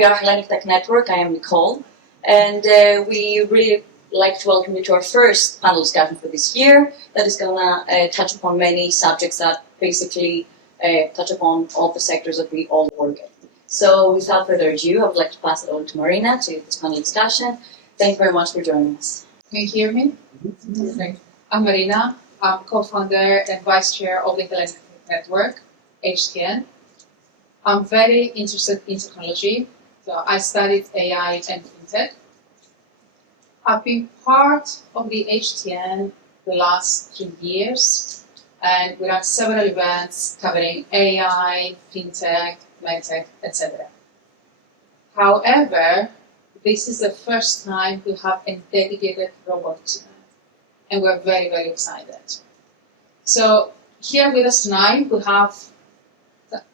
we are Hellenic Tech Network. I am Nicole, and we really like to welcome you to our first panel discussion for this year that is going to touch upon many subjects that basically touch upon all the sectors that we all work in. So without further ado, I would like to pass it over to Marina to this panel discussion. Thank you very much for joining us. Can you hear me? Mm-hmm. I'm Marina. I'm co-founder and vice chair of the Hellenic Network, HTN. I'm very interested in technology, so I studied AI and FinTech. I've been part of the HTN the last 3 years, and we run several events covering AI, FinTech, MedTech, etc. However, this is the first time we have a dedicated robotics event, and we're very, very excited. So here with us tonight,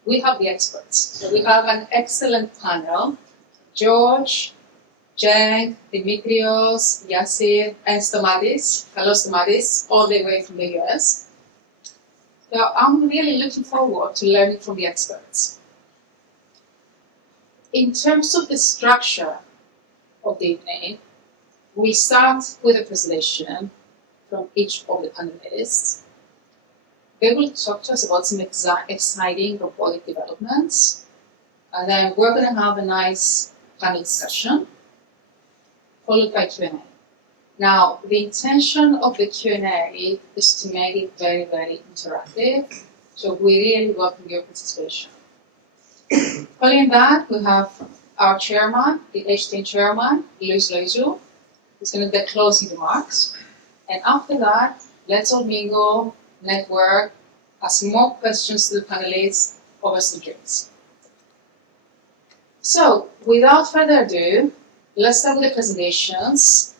we have the experts. So we have an excellent panel: George, Jen, Dimitrios, Yassir, and Stomadis. Hello, Stomadis, all the way from the US. So I'm really looking forward to learning from the experts. In terms of the structure of the evening, we start with a presentation from each of the panelists. They will talk to us about some exciting robotic developments, and then we're going to have a nice panel discussion, followed by Q&A. Now, the intention of the Q&A is to make it very, very interactive, so we really welcome your participation. Following that, we have our chairman, the HTN chairman, Luis Loizu, who's going to get closing remarks. And after that, let's all mingle, network, ask more questions to the panelists over some drinks. So, without further ado, let's start with the presentations.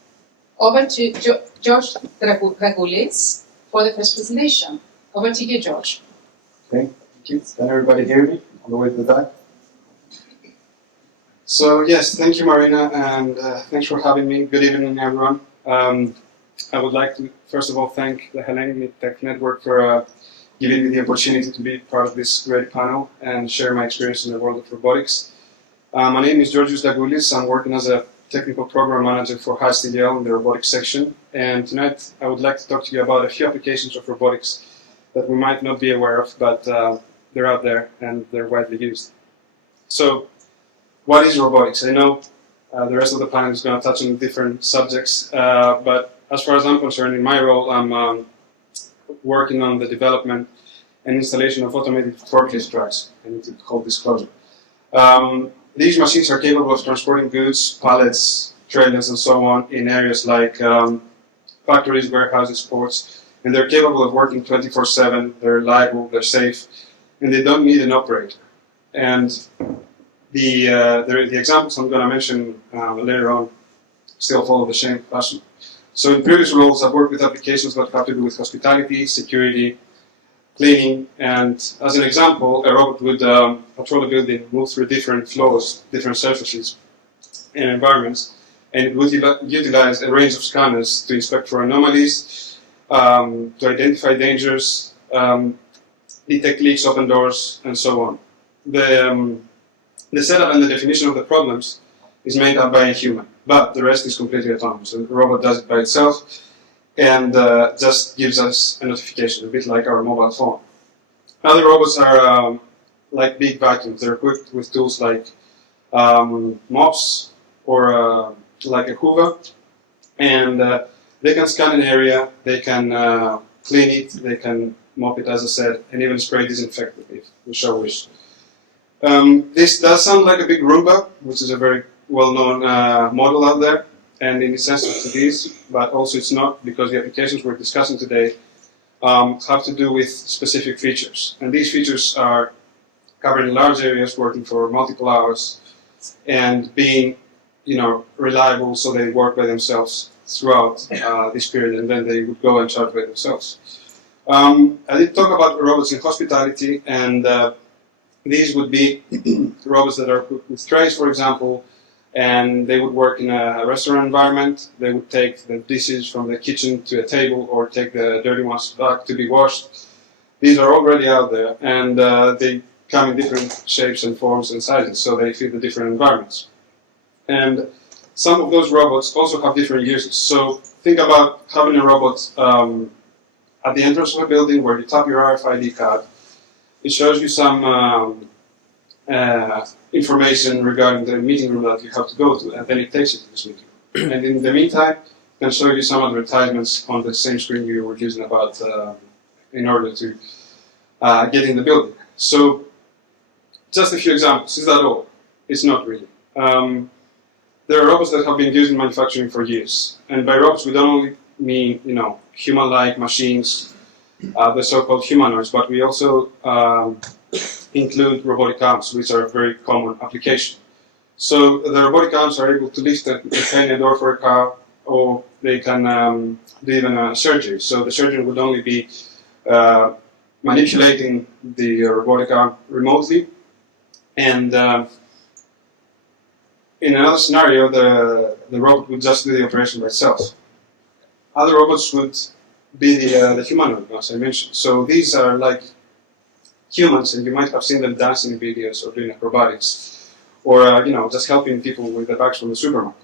Over to George Dragoulis for the first presentation. Over to you, George. Okay, thank you. Can everybody hear me on the way to the back? So yes, thank you, Marina, and thanks for having me. Good evening, everyone. I would like to, first of all, thank the Hellenic Tech Network for giving me the opportunity to be part of this great panel and share my experience in the world of robotics. My name is Georgios Dagoulis. I'm working as a technical program manager for HSTL in the robotics section. And tonight, I would like to talk to you about a few applications of robotics that we might not be aware of, but they're out there and they're widely used. So, what is robotics? I know the rest of the panel is going to touch on different subjects, but as far as I'm concerned, in my role, I'm working on the development and installation of automated forklift trucks. I need to hold disclosure. These machines are capable of transporting goods, pallets, trailers, and so on in areas like factories, warehouses, ports, and they're capable of working 24/7. They're reliable, they're safe, and they don't need an operator. And the examples I'm going to mention later on still follow the same pattern. So in previous roles, I've worked with applications that have to do with hospitality, security, cleaning, and as an example, a robot would patrol a building, move through different floors, different surfaces and environments, and it would utilize a range of scanners to inspect for anomalies, to identify dangers, detect leaks, open doors, and so on. The setup and the definition of the problems is made up by a human, but the rest is completely autonomous. So the robot does it by itself and just gives us a notification, a bit like our mobile phone. Other robots are like big vacuums. They're equipped with tools like mops or like a hoover, and they can scan an area, they can clean it, they can mop it, as I said, and even spray disinfectant if we so wish. This does sound like a big Roomba, which is a very well-known model out there, and in essence it is, but also it's not, because the applications we're discussing today have to do with specific features. And these features are covering large areas, working for multiple hours, and being, reliable, so they work by themselves throughout this period, and then they would go and charge by themselves. I did talk about robots in hospitality, and these would be robots that are equipped with trays, for example, and they would work in a restaurant environment. They would take the dishes from the kitchen to a table, or take the dirty ones back to be washed. These are already out there, and they come in different shapes and forms and sizes, so they fit the different environments. And some of those robots also have different uses. So think about having a robot at the entrance of a building where you tap your RFID card. It shows you some information regarding the meeting room that you have to go to, and then it takes you to this meeting room. And in the meantime, it can show you some advertisements on the same screen you were using about in order to get in the building. So just a few examples. Is that all? It's not really. There are robots that have been used in manufacturing for years, and by robots we don't only mean human-like machines, the so-called humanoids, but we also include robotic arms, which are a very common application. So the robotic arms are able to lift a container door for a car, or they can do even a surgery. So the surgeon would only be manipulating the robotic arm remotely, and in another scenario, the robot would just do the operation by itself. Other robots would be the humanoid, as I mentioned. So these are like humans, and you might have seen them dancing in videos or doing acrobatics, or just helping people with the bags from the supermarket.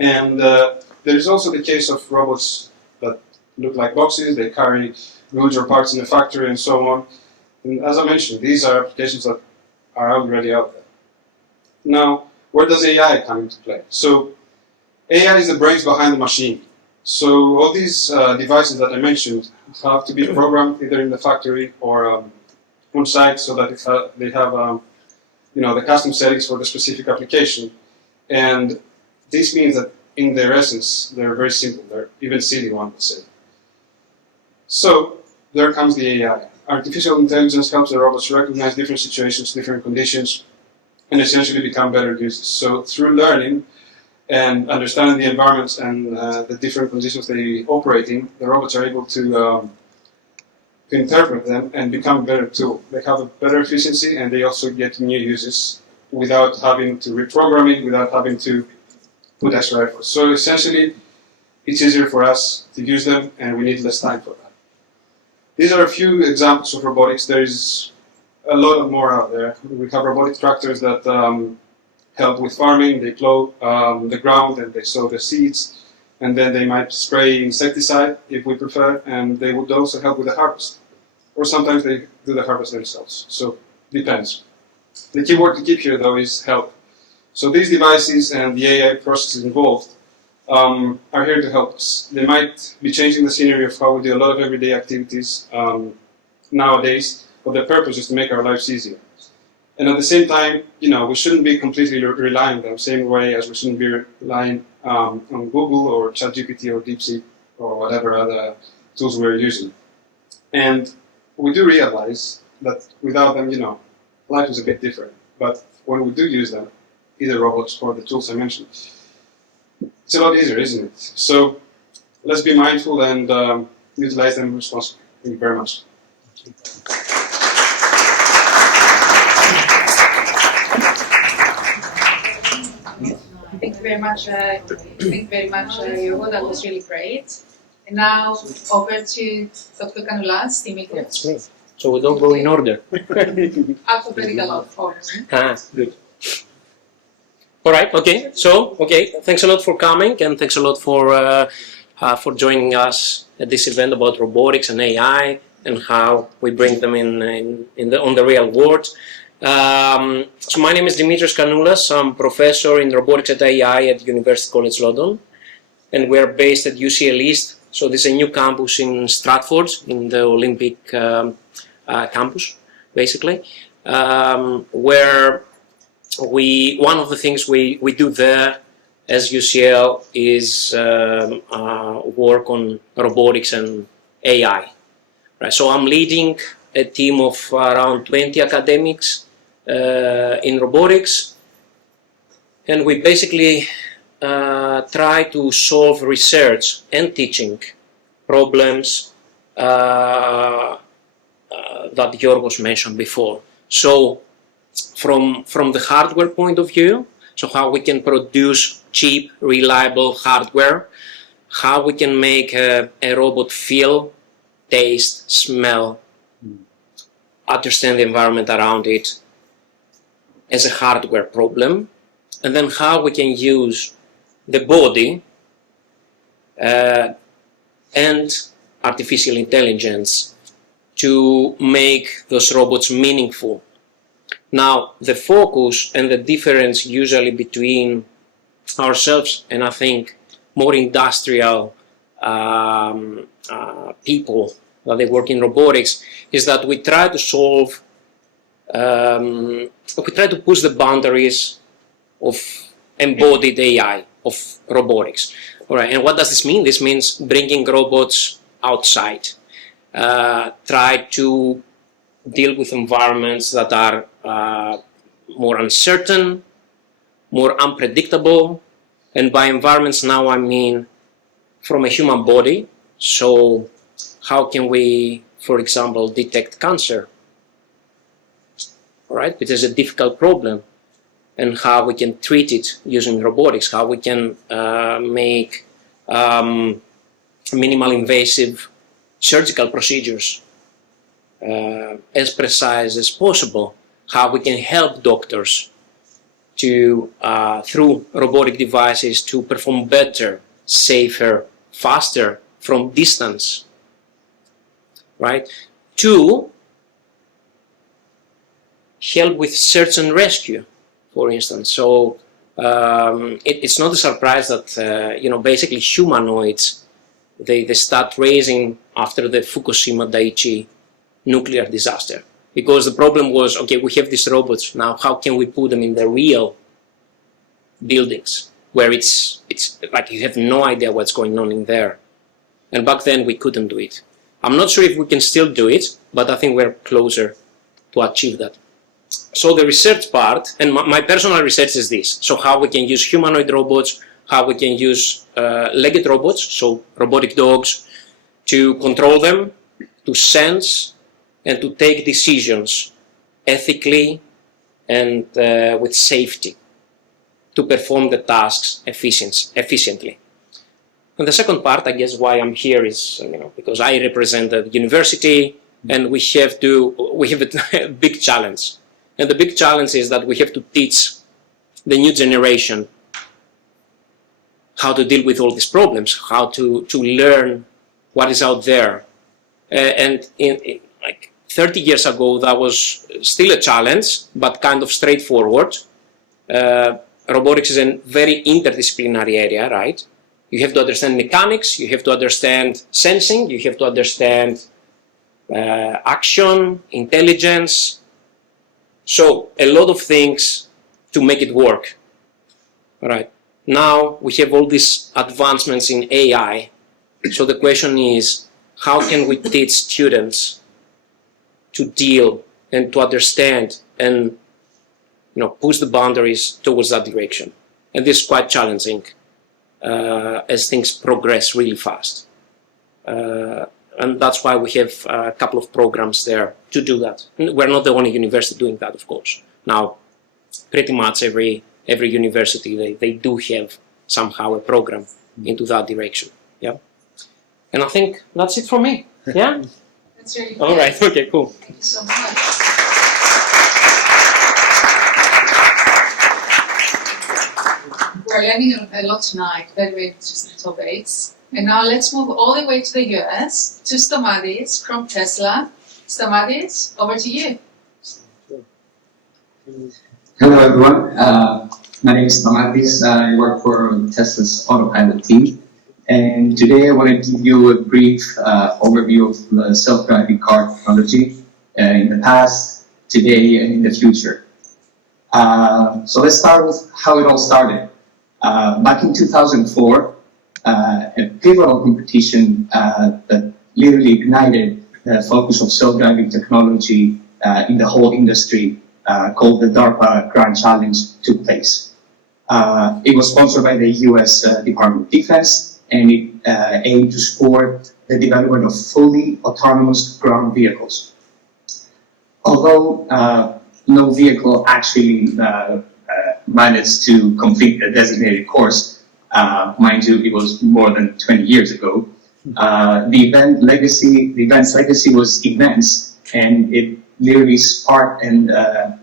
And there is also the case of robots that look like boxes. They carry goods or parts in a factory and so on. And as I mentioned, these are applications that are already out there. Now, where does AI come into play? So AI is the brains behind the machine. So all these devices that I mentioned have to be programmed either in the factory or on site, so that they have the custom settings for the specific application. And this means that in their essence, they're very simple. They're even silly, one would say. So there comes the AI. Artificial intelligence helps the robots recognize different situations, different conditions, and essentially become better users. So through learning and understanding the environments and the different conditions they operate in, the robots are able to interpret them and become a better tool. They have a better efficiency, and they also get new uses without having to reprogram it, without having to put extra effort. So essentially, it's easier for us to use them, and we need less time for that. These are a few examples of robotics. There is a lot more out there. We have robotic tractors that help with farming. They plow the ground and they sow the seeds, and then they might spray insecticide if we prefer, and they would also help with the harvest. Or sometimes they do the harvest themselves. So depends. The key word to keep here, though, is help. So these devices and the AI processes involved are here to help us. They might be changing the scenery of how we do a lot of everyday activities nowadays, but the purpose is to make our lives easier. And at the same time, we shouldn't be completely relying on them, same way as we shouldn't be relying on Google or ChatGPT or DeepSeek or whatever other tools we're using. And we do realize that without them, life is a bit different. But when we do use them, either robots or the tools I mentioned, it's a lot easier, isn't it? So let's be mindful and utilize them responsibly. Thank you very much. Thank you very much. Yorgo. That was really great. And now over to Dr. Kanoulas, Dimitris. That's me. So we don't go in order. Alphabetical order. Good. All right. Okay. So, thanks a lot for coming, and thanks a lot for joining us at this event about robotics and AI and how we bring them on the real world. So my name is Dimitris Kanoulas. I'm professor in Robotics and AI at University College London, and we're based at UCL East. So this is a new campus in Stratford, in the Olympic campus, basically, where one of the things we do there as UCL is work on robotics and AI. Right? So I'm leading a team of around 20 academics in robotics, and we basically try to solve research and teaching problems that Yorgos mentioned before. So from the hardware point of view, so how we can produce cheap, reliable hardware, how we can make a robot feel, taste, smell, understand the environment around it as a hardware problem, and then how we can use the body and artificial intelligence to make those robots meaningful. Now, the focus and the difference usually between ourselves and I think more industrial people that they work in robotics is that we try to solve, we try to push the boundaries of embodied AI, of robotics. All right, and what does this mean? This means bringing robots outside, try to deal with environments that are more uncertain, more unpredictable, and by environments now I mean from a human body. So how can we, for example, detect cancer, all right, which is a difficult problem, and how we can treat it using robotics, how we can make minimal invasive surgical procedures as precise as possible, how we can help doctors to, through robotic devices, to perform better, safer, faster from distance, right? To help with search and rescue, for instance. So it's not a surprise that, you know, basically humanoids, they start raising after the Fukushima Daiichi nuclear disaster. Because the problem was, okay, we have these robots, now how can we put them in the real buildings where it's like you have no idea what's going on in there. And back then we couldn't do it. I'm not sure if we can still do it, but I think we're closer to achieve that. So the research part, and my personal research is this. So how we can use humanoid robots, how we can use legged robots, so robotic dogs, to control them, to sense, and to take decisions ethically and with safety to perform the tasks efficiently. And the second part, I guess, why I'm here is, you know, because I represent the university, and we have a big challenge. And the big challenge is that we have to teach the new generation how to deal with all these problems, how to learn what is out there. And in like 30 years ago, that was still a challenge, but kind of straightforward. Robotics is a very interdisciplinary area, right? You have to understand mechanics, you have to understand sensing, you have to understand action, intelligence. So a lot of things to make it work. All right. Now we have all these advancements in AI. So the question is, how can we teach students to deal and to understand and, you know, push the boundaries towards that direction? And this is quite challenging as things progress really fast. And that's why we have a couple of programs there to do that. We're not the only university doing that, of course. Now, pretty much every university, they do have somehow a program into that direction. Yeah. And I think that's it for me. Yeah? That's really All right. Okay, cool. Thank you so much. We're learning a lot tonight, very, very interesting topics. And now let's move all the way to the US, to Stamatis from Tesla. Stamatis, over to you. Hello everyone, my name is Stamatis. I work for Tesla's autopilot team, and today I want to give you a brief overview of the self-driving car technology in the past, today, and in the future. So let's start with how it all started. Back in 2004, a pivotal competition that literally ignited the focus of self-driving technology in the whole industry, called the DARPA Grand Challenge, took place. It was sponsored by the US Department of Defense, and it aimed to support the development of fully autonomous ground vehicles. Although no vehicle actually managed to complete the designated course, mind you, it was more than 20 years ago, the event's legacy was immense, and it literally sparked and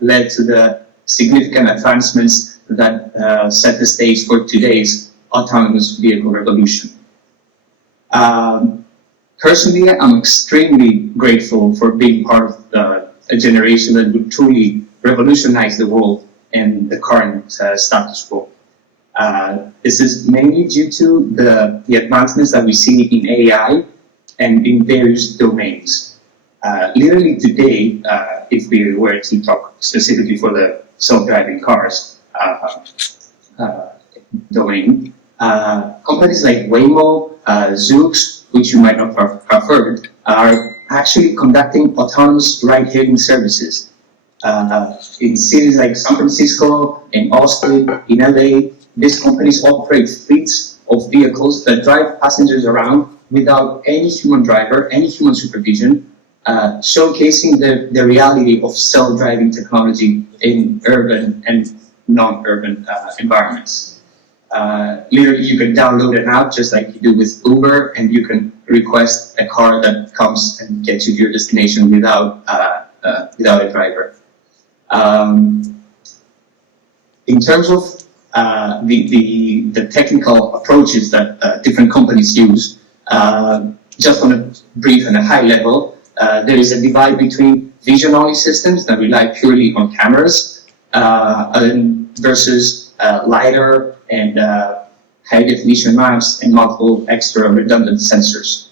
led to the significant advancements that set the stage for today's autonomous vehicle revolution. Personally, I'm extremely grateful for being part of a generation that would truly revolutionize the world and the current status quo. This is mainly due to the advancements that we see in AI and in various domains. Literally today, if we were to talk specifically for the self-driving cars domain, companies like Waymo, Zoox, which you might not have heard, are actually conducting autonomous ride-hailing services. In cities like San Francisco, in Austin, in LA, these companies operate fleets of vehicles that drive passengers around without any human driver, any human supervision, showcasing the reality of self-driving technology in urban and non-urban environments. Literally, you can download an app just like you do with Uber, and you can request a car that comes and gets you to your destination without a driver. In terms of the technical approaches that different companies use, just on a brief and a high level, there is a divide between vision-only systems that rely purely on cameras versus LiDAR and high-definition maps and multiple extra redundant sensors.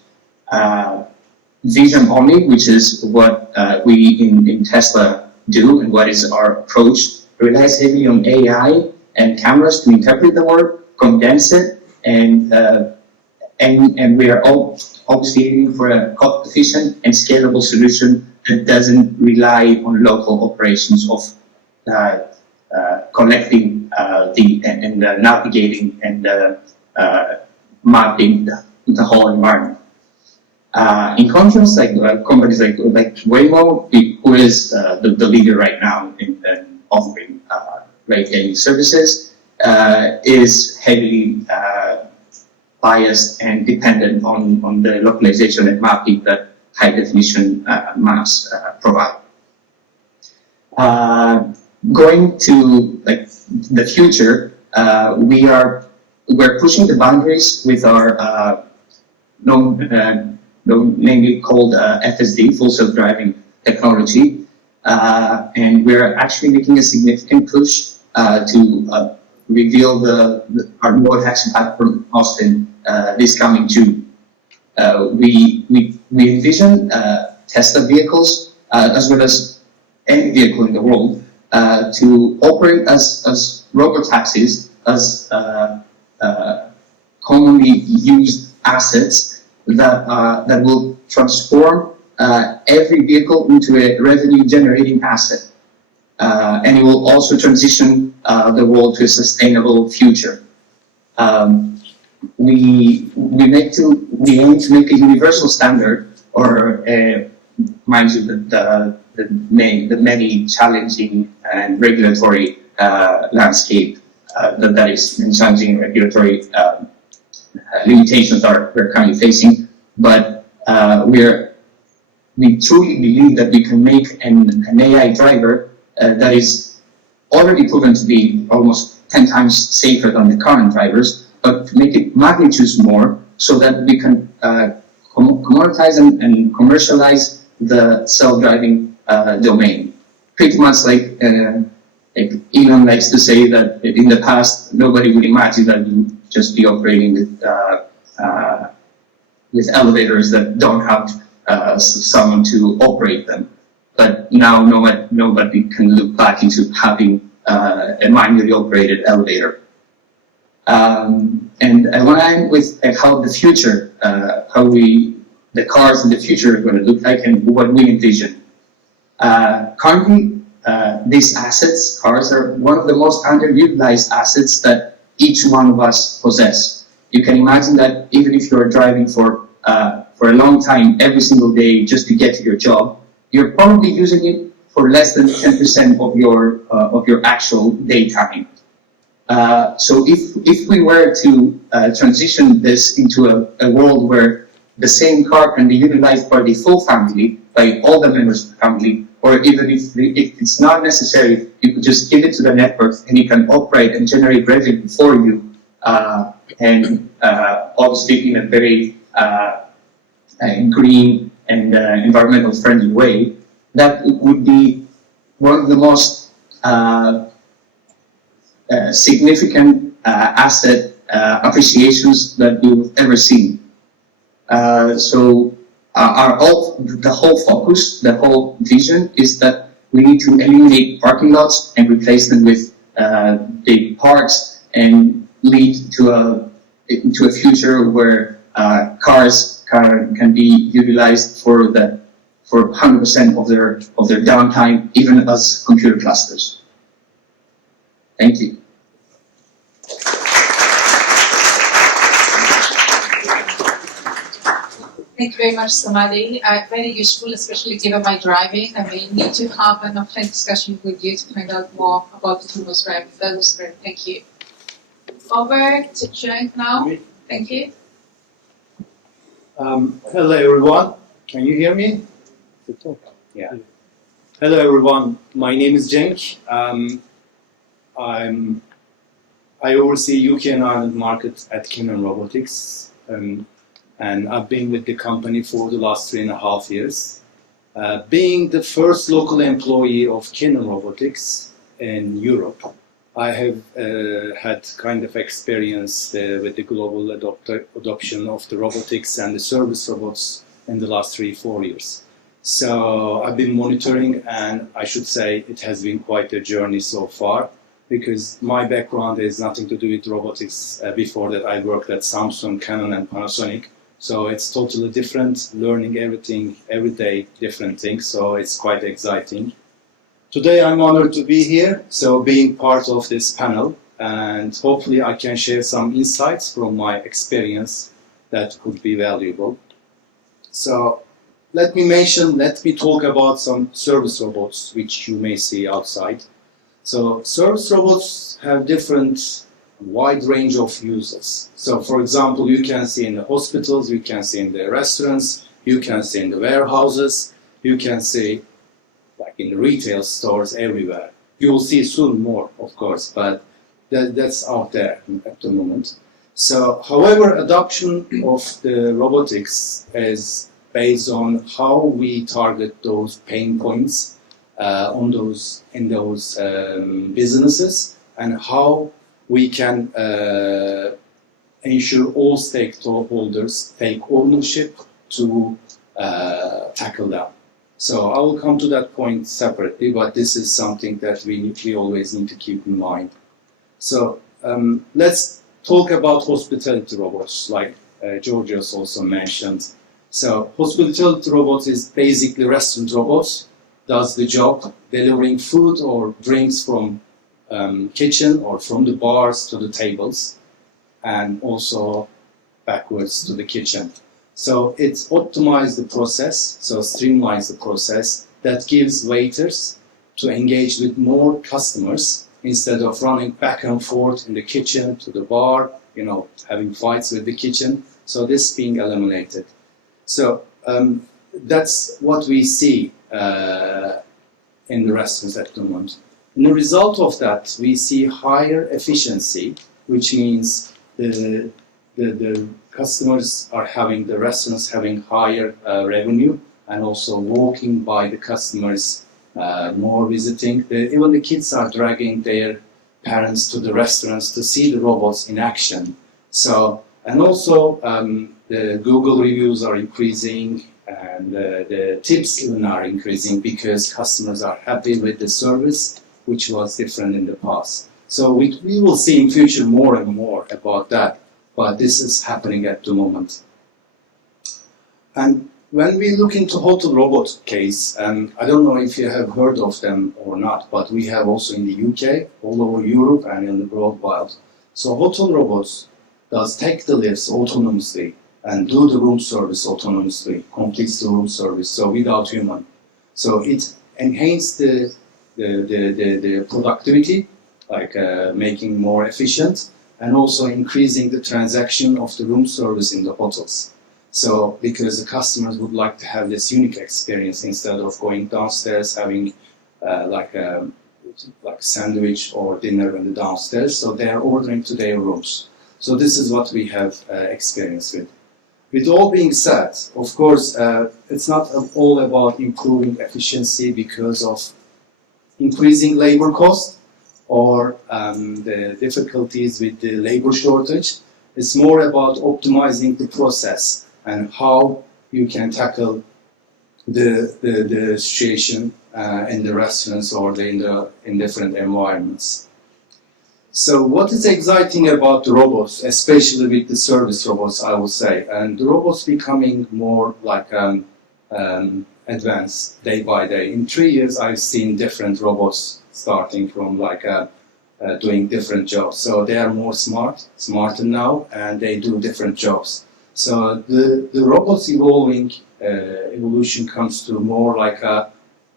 Vision-only, which is what we in Tesla do and what is our approach, relies heavily on AI and cameras to interpret the world, condense it, and we are obviously aiming for a cost-efficient and scalable solution that doesn't rely on local operations of collecting and navigating and mapping the whole environment. In contrast, like companies like Waymo, who is the leader right now in offering ride-hailing services, is heavily biased and dependent on the localization and mapping that high-definition maps provide. Going to the future, we're pushing the boundaries with our namely called FSD, Full Self-Driving Technology, and we're actually making a significant push to reveal our road taxi platform Austin this coming June. We envision Tesla vehicles as well as any vehicle in the world to operate as robotaxis, as commonly used assets that will transform every vehicle into a revenue-generating asset, and it will also transition the world to a sustainable future. We aim to make a universal standard, or mind you, the many challenging and regulatory landscape that is and challenging regulatory limitations that we're currently facing, but we truly believe that we can make an AI driver that is already proven to be almost 10 times safer than the current drivers, but to make it magnitudes more so that we can commoditize and commercialize the self-driving domain. Pretty much like Elon likes to say that in the past nobody would imagine that you would just be operating with elevators that don't have someone to operate them. But now nobody can look back into having a manually operated elevator. And I want to end with how the future, the cars in the future are going to look like and what we envision. Currently, these assets, cars, are one of the most underutilized assets that each one of us possess. You can imagine that even if you're driving for a long time, every single day, just to get to your job, you're probably using it for less than 10% of your actual daytime. So if we were to transition this into a world where the same car can be utilized by the full family, by all the members of the family, or even if it's not necessary, you could just give it to the network and it can operate and generate revenue for you, and obviously in a very green and environmental friendly way. That would be one of the most significant asset appreciations that you've ever seen. The whole focus, the whole vision is that we need to eliminate parking lots and replace them with big parks and lead to a future where cars can be utilized for 100% of their downtime, even as computer clusters. Thank you. Thank you very much, Samadi. Very useful, especially given my driving. I may need to have an offline discussion with you to find out more about the tools. That was great. Thank you. Over to Cenk now. Thank you. Hello everyone. Can you hear me? Yeah. Hello everyone. My name is Cenk. I oversee UK and Ireland market at Kinnan Robotics, and I've been with the company for the last 3.5 years. Being the first local employee of Kinnan Robotics in Europe, I have had kind of experience with the global adoption of the robotics and the service robots in the last 3-4 years. So I've been monitoring, and I should say it has been quite a journey so far, because my background has nothing to do with robotics. Before that I worked at Samsung, Canon and Panasonic. So it's totally different, learning everything, every day, different things. So it's quite exciting. Today I'm honored to be here, so being part of this panel, and hopefully I can share some insights from my experience that could be valuable. So let me talk about some service robots which you may see outside. So service robots have different wide range of uses. So for example, you can see in the hospitals, you can see in the restaurants, you can see in the warehouses, you can see like in the retail stores everywhere. You will see soon more, of course, but that's out there at the moment. So, however, adoption of the robotics is based on how we target those pain points in those businesses, and how we can ensure all stakeholders take ownership to tackle them. So I will come to that point separately, but this is something that we always need to keep in mind. So let's talk about hospitality robots, like Georgios also mentioned. So hospitality robots is basically restaurant robots, does the job delivering food or drinks from kitchen or from the bars to the tables, and also backwards to the kitchen. So it optimizes the process, so streamlines the process, that gives waiters to engage with more customers instead of running back and forth in the kitchen to the bar, having fights with the kitchen. So this being eliminated. So that's what we see in the restaurants at the moment. And the result of that, we see higher efficiency, which means the customers are having, the restaurants having higher revenue, and also walking by the customers, more visiting. Even the kids are dragging their parents to the restaurants to see the robots in action. So, and also the Google reviews are increasing, and the tips even are increasing because customers are happy with the service, which was different in the past. So we will see in future more and more about that, but this is happening at the moment. And when we look into hotel robot case, and I don't know if you have heard of them or not, but we have also in the UK, all over Europe, and in the worldwide. So hotel robots does take the lifts autonomously and do the room service autonomously, completes the room service, so without human. So it enhances the productivity, like making more efficient, and also increasing the transaction of the room service in the hotels. So because the customers would like to have this unique experience instead of going downstairs having like a sandwich or dinner in the downstairs, so they are ordering to their rooms. So this is what we have experienced with. With all being said, of course, it's not all about improving efficiency because of increasing labor cost or the difficulties with the labor shortage. It's more about optimizing the process and how you can tackle the situation in the restaurants or in different environments. So what is exciting about the robots, especially with the service robots, I would say, and the robots becoming more like advanced day by day. In 3 years, I've seen different robots starting from like doing different jobs. So they are more smarter now, and they do different jobs. So the robots evolution comes to more like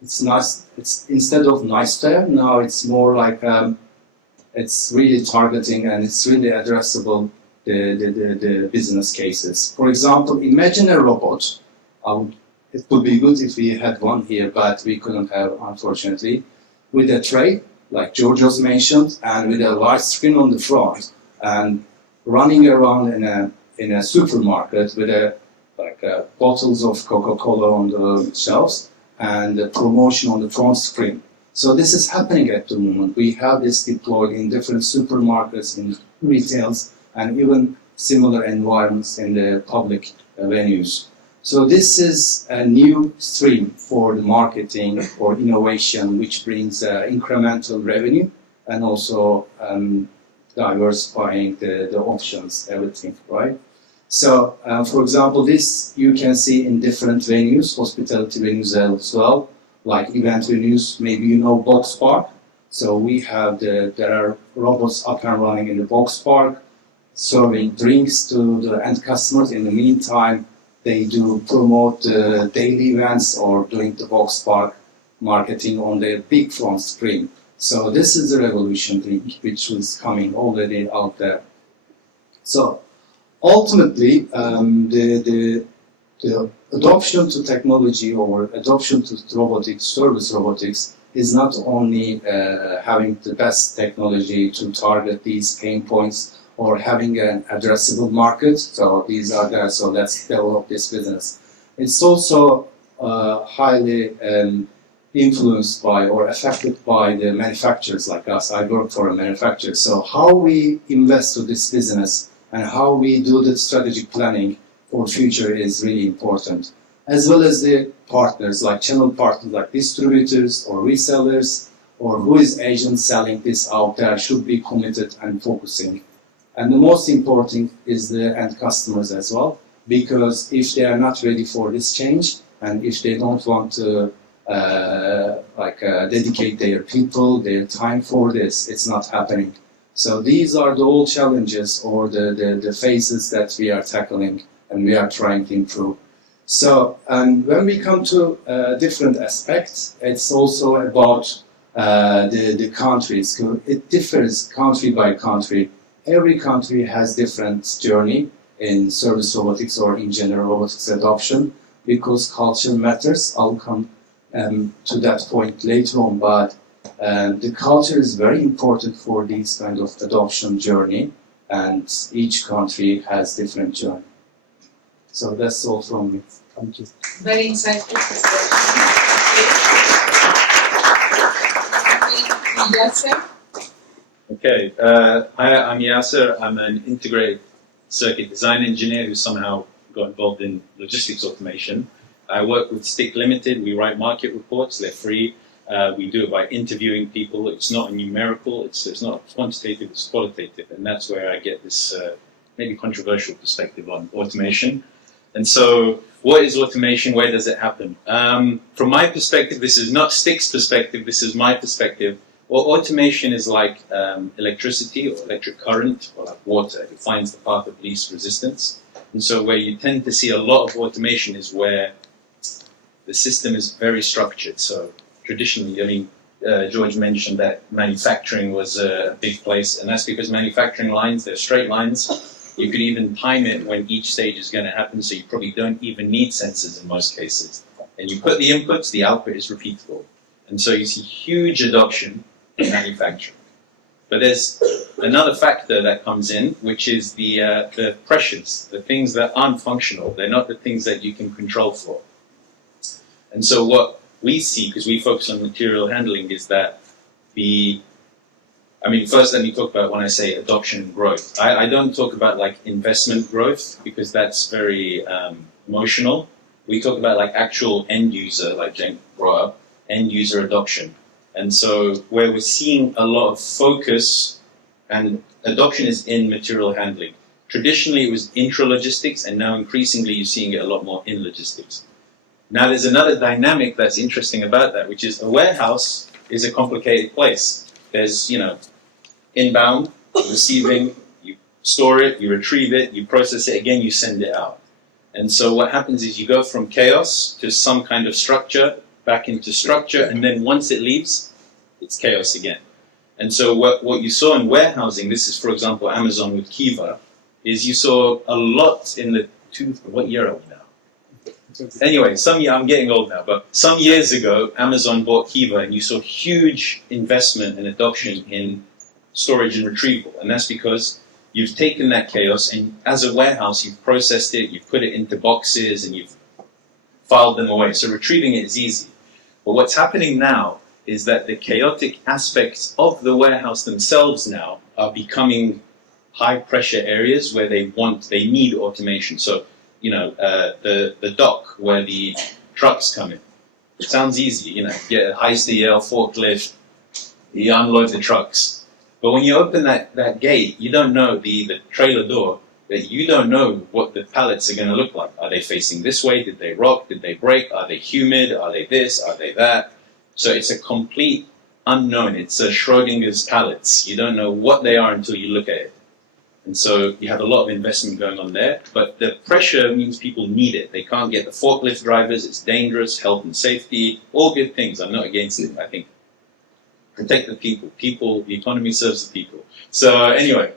it's nice. It's instead of nice to have, now it's more like it's really targeting and it's really addressable the business cases. For example, imagine a robot. It would be good if we had one here, but we couldn't have, unfortunately, with a tray, like Georgios mentioned, and with a large screen on the front, and running around in a supermarket with bottles of Coca-Cola on the shelves and a promotion on the front screen. So this is happening at the moment. We have this deployed in different supermarkets, in retails, and even similar environments in the public venues. So this is a new stream for the marketing, for innovation, which brings incremental revenue and also diversifying the options, everything, right? So, for example, this you can see in different venues, hospitality venues as well, like event venues. Maybe you know Box Park. So we have there are robots up and running in the Box Park, serving drinks to the end customers. In the meantime, they do promote daily events or doing the Box Park marketing on their big front screen. So this is the revolution which was coming already out there. So ultimately, the adoption to technology or adoption to robotics, service robotics, is not only having the best technology to target these pain points or having an addressable market. So these are there, so let's develop this business. It's also highly influenced by or affected by the manufacturers like us. I work for a manufacturer. So how we invest to this business and how we do the strategic planning for future is really important. As well as the partners, like channel partners, like distributors or resellers, or who is agent selling this out there should be committed and focusing. And the most important is the end customers as well, because if they are not ready for this change and if they don't want to dedicate their people, their time for this, it's not happening. So these are the old challenges or the phases that we are tackling and we are trying to improve. So when we come to different aspects, it's also about the countries. It differs country by country. Every country has different journey in service robotics or in general robotics adoption because culture matters. I'll come to that point later on, but the culture is very important for this kind of adoption journey, and each country has different journey. So that's all from me. Thank you. Very insightful. Yasser? Okay, hi, I'm Yasser. I'm an integrated circuit design engineer who somehow got involved in logistics automation. I work with Stick Limited. We write market reports. They're free. We do it by interviewing people. It's not a numerical. It's not quantitative. It's qualitative, and that's where I get this maybe controversial perspective on automation. And so, what is automation? Where does it happen? From my perspective, this is not Stick's perspective. This is my perspective. Well, automation is like electricity or electric current, or like water. It finds the path of least resistance. And so where you tend to see a lot of automation is where the system is very structured. So traditionally, I mean, George mentioned that manufacturing was a big place, and that's because manufacturing lines, they're straight lines, You could even time it when each stage is going to happen, so you probably don't even need sensors in most cases. And you put the inputs, the output is repeatable. And so you see huge adoption in manufacturing. But there's another factor that comes in, which is the pressures, the things that aren't functional. They're not the things that you can control for. And so what we see, because we focus on material handling, is that first let me talk about when I say adoption and growth. I don't talk about like investment growth, because that's very emotional. We talk about like actual end user, like Jane brought up, end user adoption. And so where we're seeing a lot of focus and adoption is in material handling. Traditionally it was intra-logistics, and now increasingly you're seeing it a lot more in logistics. Now there's another dynamic that's interesting about that, which is a warehouse is a complicated place. There's, inbound, receiving, you store it, you retrieve it, you process it again, you send it out. And so what happens is you go from chaos to some kind of structure, back into structure, and then once it leaves, it's chaos again. And so what you saw in warehousing, this is for example Amazon with Kiva, is you saw a lot in the what year are we now? Anyway, I'm getting old now, but some years ago Amazon bought Kiva, and you saw huge investment and adoption in storage and retrieval. And that's because you've taken that chaos, and as a warehouse you've processed it, you've put it into boxes, and you've filed them away. So retrieving it is easy. But what's happening now is that the chaotic aspects of the warehouse themselves now are becoming high pressure areas where they need automation. So, the dock where the trucks come in. It sounds easy, get a high CL forklift, you unload the trucks. But when you open that gate, you don't know the trailer door, that you don't know what the pallets are going to look like. Are they facing this way? Did they rock? Did they break? Are they humid? Are they this? Are they that? So it's a complete unknown. It's a Schrodinger's pallets. You don't know what they are until you look at it. And so you have a lot of investment going on there. But the pressure means people need it. They can't get the forklift drivers. It's dangerous, health and safety, all good things. I'm not against it. I think protect the people. The economy serves the people. So anyway,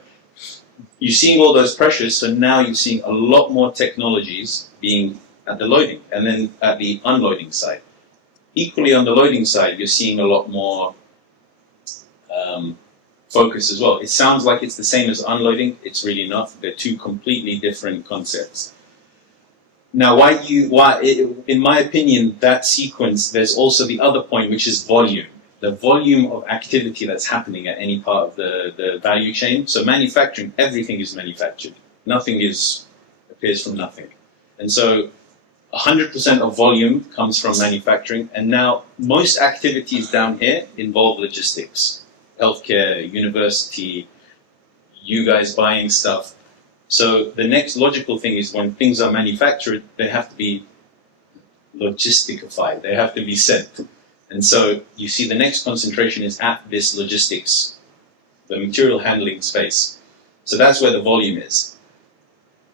you're seeing all those pressures, so now you're seeing a lot more technologies being at the loading and then at the unloading side. Equally on the loading side, you're seeing a lot more focus as well. It sounds like it's the same as unloading. It's really not. They're two completely different concepts. Now, in my opinion, that sequence, there's also the other point, which is volume. The volume of activity that's happening at any part of the value chain. So manufacturing, everything is manufactured. Nothing appears from nothing. And so 100% of volume comes from manufacturing. And now most activities down here involve logistics. Healthcare, university, you guys buying stuff. So the next logical thing is when things are manufactured, they have to be logisticified. They have to be sent. And so you see the next concentration is at this logistics, the material handling space. So that's where the volume is.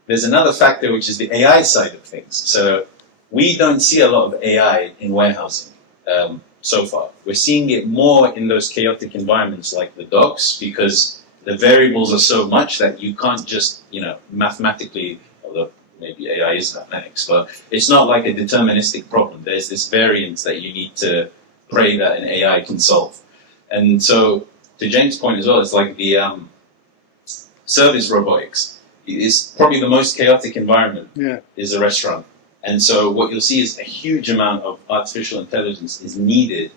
There's another factor, which is the AI side of things. So we don't see a lot of AI in warehousing so far. We're seeing it more in those chaotic environments like the docks, because the variables are so much that you can't just, mathematically, although maybe AI is mathematics, but it's not like a deterministic problem. There's this variance that you need to pray that an AI can solve. And so, to James' point as well, it's like the service robotics. It's probably the most chaotic environment is a restaurant. And so what you'll see is a huge amount of artificial intelligence is needed,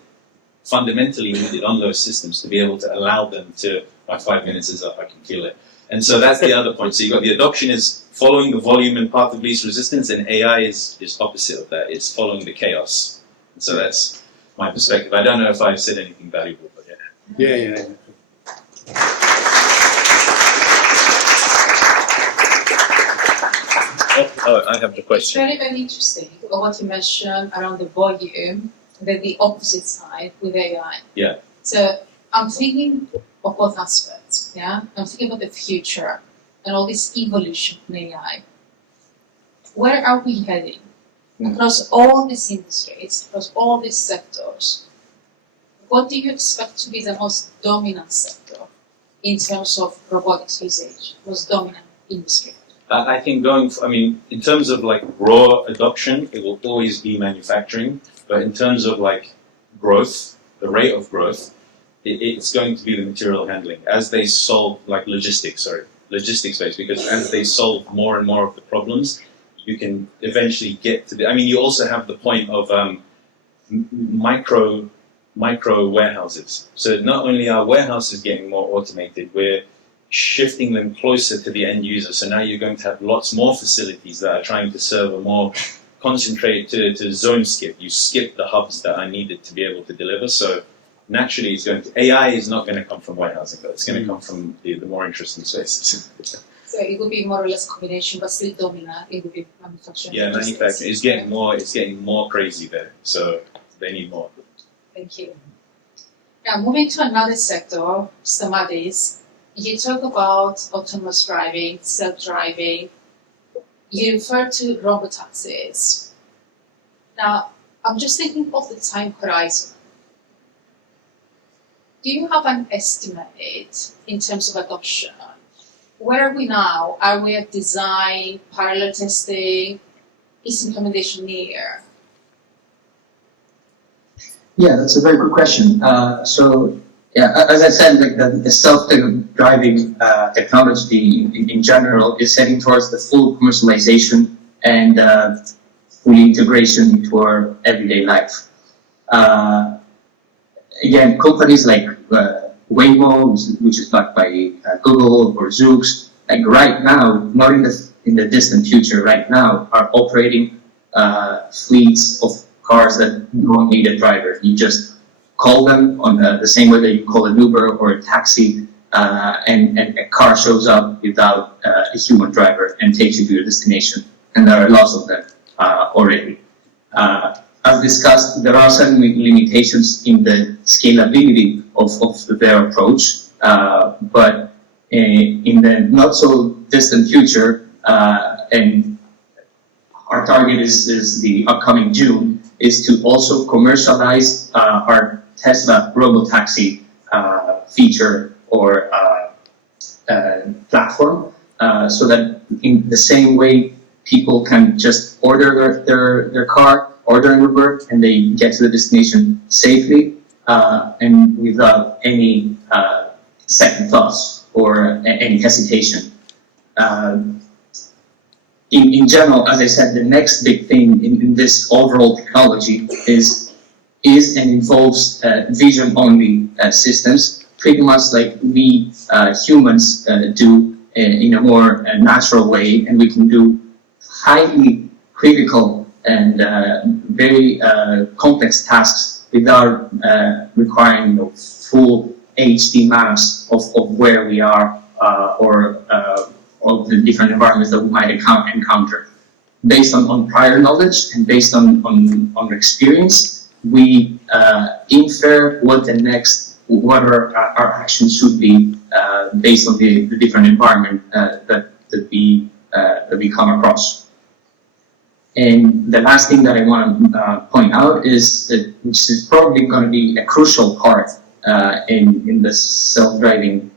fundamentally needed on those systems to be able to allow them to, my 5 minutes is up, I can feel it. And so that's the other point. So you've got the adoption is following the volume and path of least resistance, and AI is opposite of that. It's following the chaos. And so that's my perspective. I don't know if I've said anything valuable, but yeah. Yeah. Oh, I have the question. It's very, very interesting what you mentioned around the volume, the opposite side with AI. Yeah. So I'm thinking of both aspects, yeah? I'm thinking about the future and all this evolution in AI. Where are we heading? Across all these industries, across all these sectors, what do you expect to be the most dominant sector in terms of robotics usage? Most dominant industry? I think in terms of like raw adoption, it will always be manufacturing. But in terms of like growth, the rate of growth, it's going to be the material handling as they solve like logistics based, because as they solve more and more of the problems, you can eventually get to the. I mean, you also have the point of micro warehouses. So not only are warehouses getting more automated, we're shifting them closer to the end user. So now you're going to have lots more facilities that are trying to serve a more concentrated to zone skip. You skip the hubs that are needed to be able to deliver. So naturally, AI is not going to come from warehousing, but it's going to come from the more interesting spaces. So it would be more or less a combination, but still dominant. It would be manufacturing. Yeah, manufacturing is getting more. It's getting more crazy there. So they need more. Thank you. Now, moving to another sector, Stamatis, you talk about autonomous driving, self-driving. You refer to robotaxis. Now, I'm just thinking of the time horizon. Do you have an estimate in terms of adoption? Where are we now? Are we at design, parallel testing? Is implementation near? Yeah, that's a very good question. As I said, like the self-driving technology in general is heading towards the full commercialization and full integration into our everyday life. Again, companies like Waymo, which is backed by Google or Zoox, like right now, not in the distant future, right now, are operating fleets of cars that don't need a driver. You just call them on the same way that you call an Uber or a taxi, and a car shows up without a human driver and takes you to your destination. And there are lots of them already. As discussed, there are some limitations in the scalability of their approach, but in the not so distant future, and our target is the upcoming June, is to also commercialize our Tesla Robotaxi feature or platform, so that in the same way people can just order their car, order an Uber, and they get to the destination safely and without any second thoughts or any hesitation. In general, as I said, the next big thing in this overall technology is and involves vision-only systems, pretty much like we humans do in a more natural way, and we can do highly critical and very complex tasks without requiring full HD maps of where we are or of the different environments that we might encounter. Based on prior knowledge and based on experience, we infer what our actions should be based on the different environment that we come across. And the last thing that I want to point out is that, which is probably going to be a crucial part in the self-driving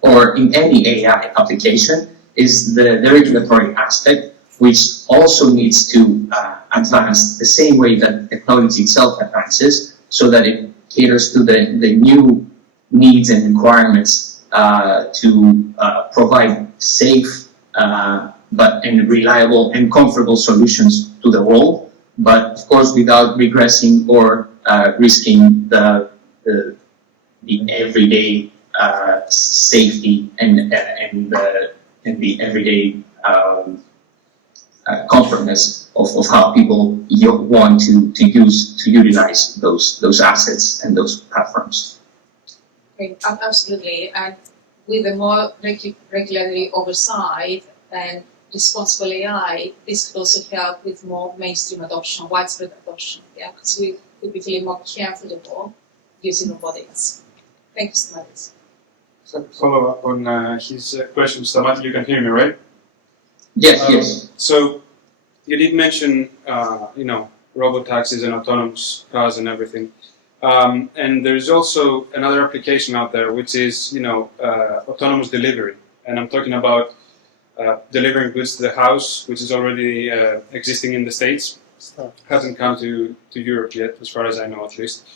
or in any AI application, is the regulatory aspect, which also needs to advance the same way that technology itself advances, so that it caters to the new needs and requirements to provide safe and reliable and comfortable solutions to the world, but of course without regressing or risking the everyday safety and the everyday comfortness of how people want to utilize those assets and those platforms. Okay, absolutely, and with a more regulatory oversight and responsible AI, this could also help with more mainstream adoption, widespread adoption. Yeah, because we could be feeling more comfortable using robotics. Thank you, Stamatis. So follow up on his question, Stamatis, you can hear me, right? Yes. So you did mention, robotaxis and autonomous cars and everything. And there's also another application out there, which is, autonomous delivery. And I'm talking about delivering goods to the house, which is already existing in the States. Hasn't come to Europe yet, as far as I know, at least.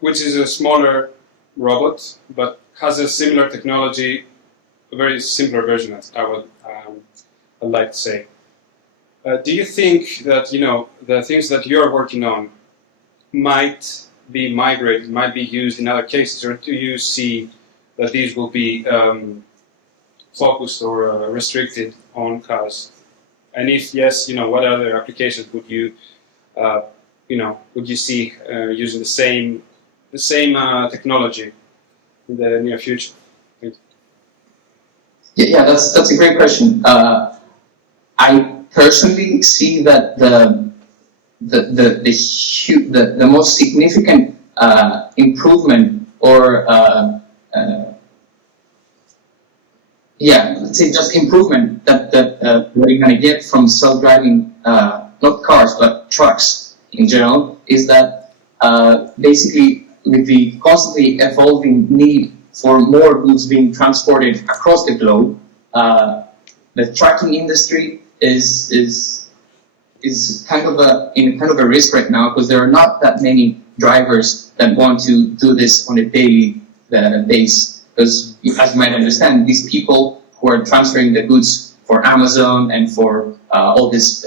Which is a smaller robot, but has a similar technology, a very simpler version, I'd like to say. Do you think that the things that you're working on might be migrated, might be used in other cases, or do you see that these will be focused or restricted on cars? And if yes, what other applications would you see using the same technology in the near future? Thank you. Yeah, that's a great question. I personally see that the most significant improvement, or let's say just improvement that we're going to get from self-driving, not cars but trucks in general, is that basically with the constantly evolving need for more goods being transported across the globe, the trucking industry is kind of a risk right now, because there are not that many drivers that want to do this on a daily basis. Because as you might understand, these people who are transferring the goods for Amazon and for all these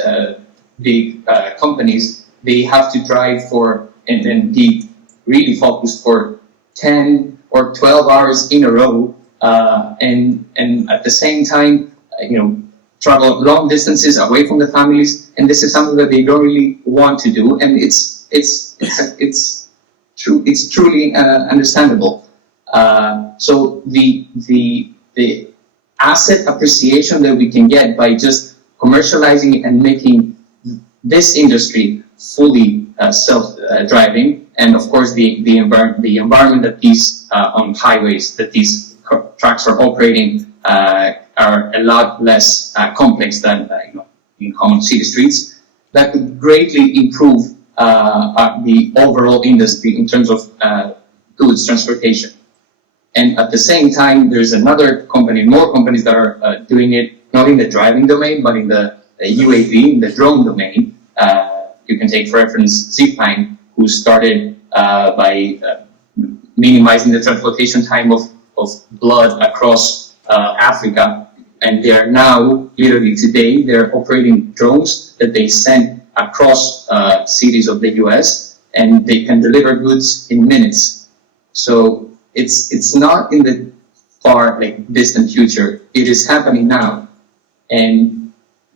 big companies, they have to drive for and be really focused for 10 or 12 hours in a row, and at the same time, travel long distances away from the families, and this is something that they don't really want to do, and it's truly understandable. So the asset appreciation that we can get by just commercializing it and making this industry fully self-driving, and of course the environment that these on highways that these trucks are operating are a lot less complex than in common city streets. That could greatly improve the overall industry in terms of goods transportation. And at the same time, there's another company, more companies that are doing it not in the driving domain, but in the UAV, in the drone domain. You can take for reference Zipline, who started by minimizing the transportation time of blood across Africa, and they are now, literally today, they're operating drones that they send across cities of the US, and they can deliver goods in minutes. So it's not in the far, distant future. It is happening now, and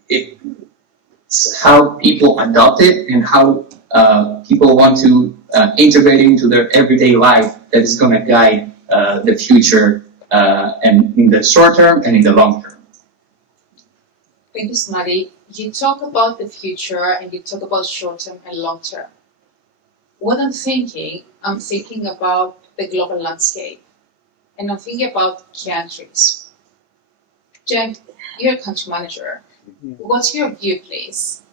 it's how people adopt it and how people want to integrate it into their everyday life that is going to guide the future, and in the short term and in the long term. Thank you, Smadi. You talk about the future and you talk about short term and long term. What I'm thinking about the global landscape, and I'm thinking about countries. Jen, you're a country manager. What's your view, please?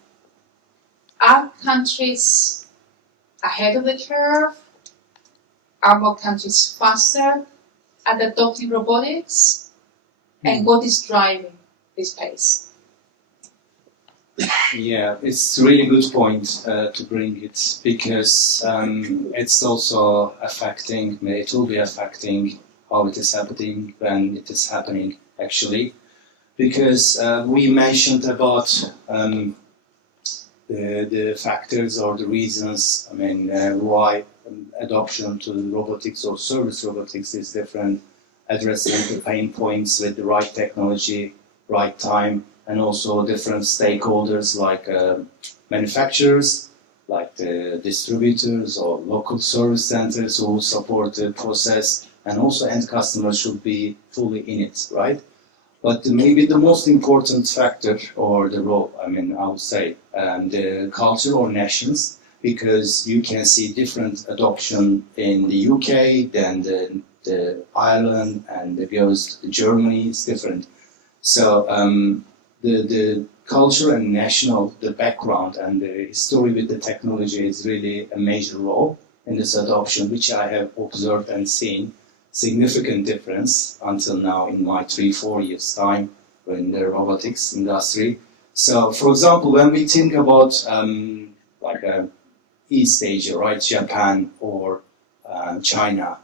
Are countries ahead of the curve? Are more countries faster at adopting robotics? And what is driving this pace? Yeah, it's a really good point to bring it, because it's also affecting, it will be affecting how it is happening when it is happening, actually. Because we mentioned about the factors or the reasons, why adoption to robotics or service robotics is different, addressing the pain points with the right technology, right time, and also different stakeholders like manufacturers, like the distributors or local service centers who support the process, and also end customers should be fully in it, right? But maybe the most important factor, or the role, I would say, the culture or nations, because you can see different adoption in the UK than the Ireland, and it goes to Germany, it's different. So the culture and the background and the history with the technology is really a major role in this adoption, which I have observed and seen significant difference until now in my 3-4 years time in the robotics industry. So, for example, when we think about East Asia, right, Japan or China,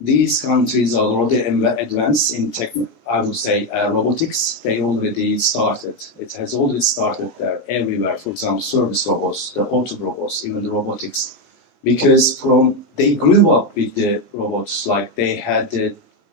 these countries are already advanced in I would say robotics. They already started. It has already started there everywhere. For example, service robots, the auto robots, even the robotics, because they grew up with the robots. Like they had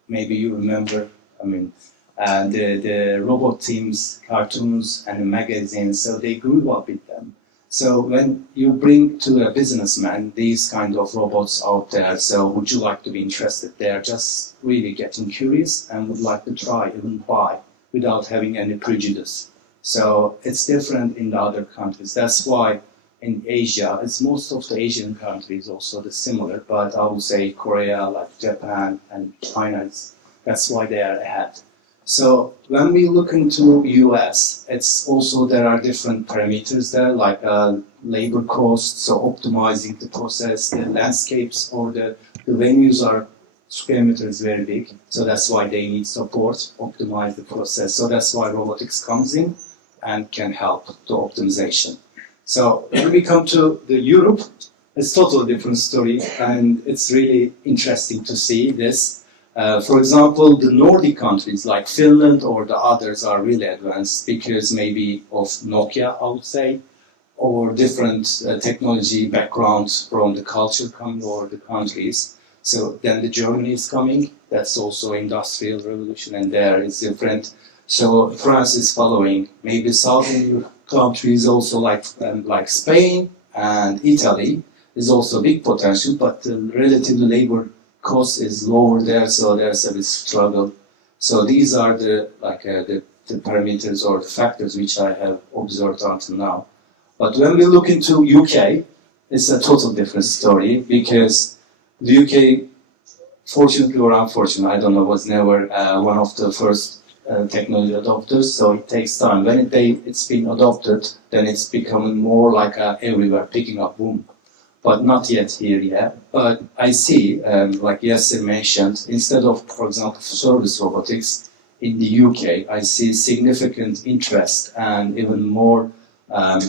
maybe you remember. I mean, the robot teams, cartoons, and magazines. So they grew up with them. So when you bring to a businessman these kind of robots out there, so would you like to be interested? They are just really getting curious and would like to try, even buy, without having any prejudice. So it's different in the other countries. That's why in Asia, it's most of the Asian countries also the similar, but I would say Korea, like Japan and China, that's why they are ahead. So when we look into US, it's also there are different parameters there, like labor costs, so optimizing the process, the landscapes or the venues are square meter is very big, so that's why they need support, optimize the process. So that's why robotics comes in and can help the optimization. So when we come to the Europe, it's totally different story, and it's really interesting to see this. For example, the Nordic countries like Finland or the others are really advanced because maybe of Nokia, I would say, or different technology backgrounds from the culture coming or the countries. So then the Germany is coming, that's also industrial revolution, and there is different. So France is following. Maybe southern countries also like Spain and Italy is also big potential, but relative labor cost is lower there, so there's a bit struggle. So these are the parameters or the factors which I have observed until now. But when we look into UK, it's a total different story because the UK, fortunately or unfortunately, I don't know, was never one of the first technology adopters, so it takes time. When it's been adopted, then it's becoming more like everywhere, picking up boom. But not yet here yet. But I see, like Yasser mentioned, instead of, for example, service robotics in the UK, I see significant interest and even more, I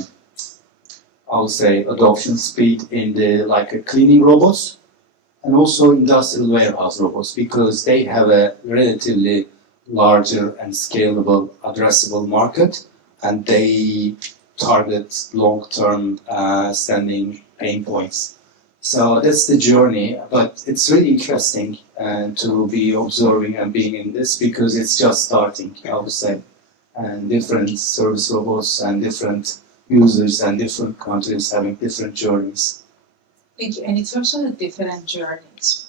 would say, adoption speed in the cleaning robots and also industrial warehouse robots because they have a relatively larger and scalable, addressable market, and they target long-term standing pain points. So that's the journey, but it's really interesting to be observing and being in this because it's just starting, I would say, and different service robots and different users and different countries having different journeys. Thank you. And in terms of the different journeys,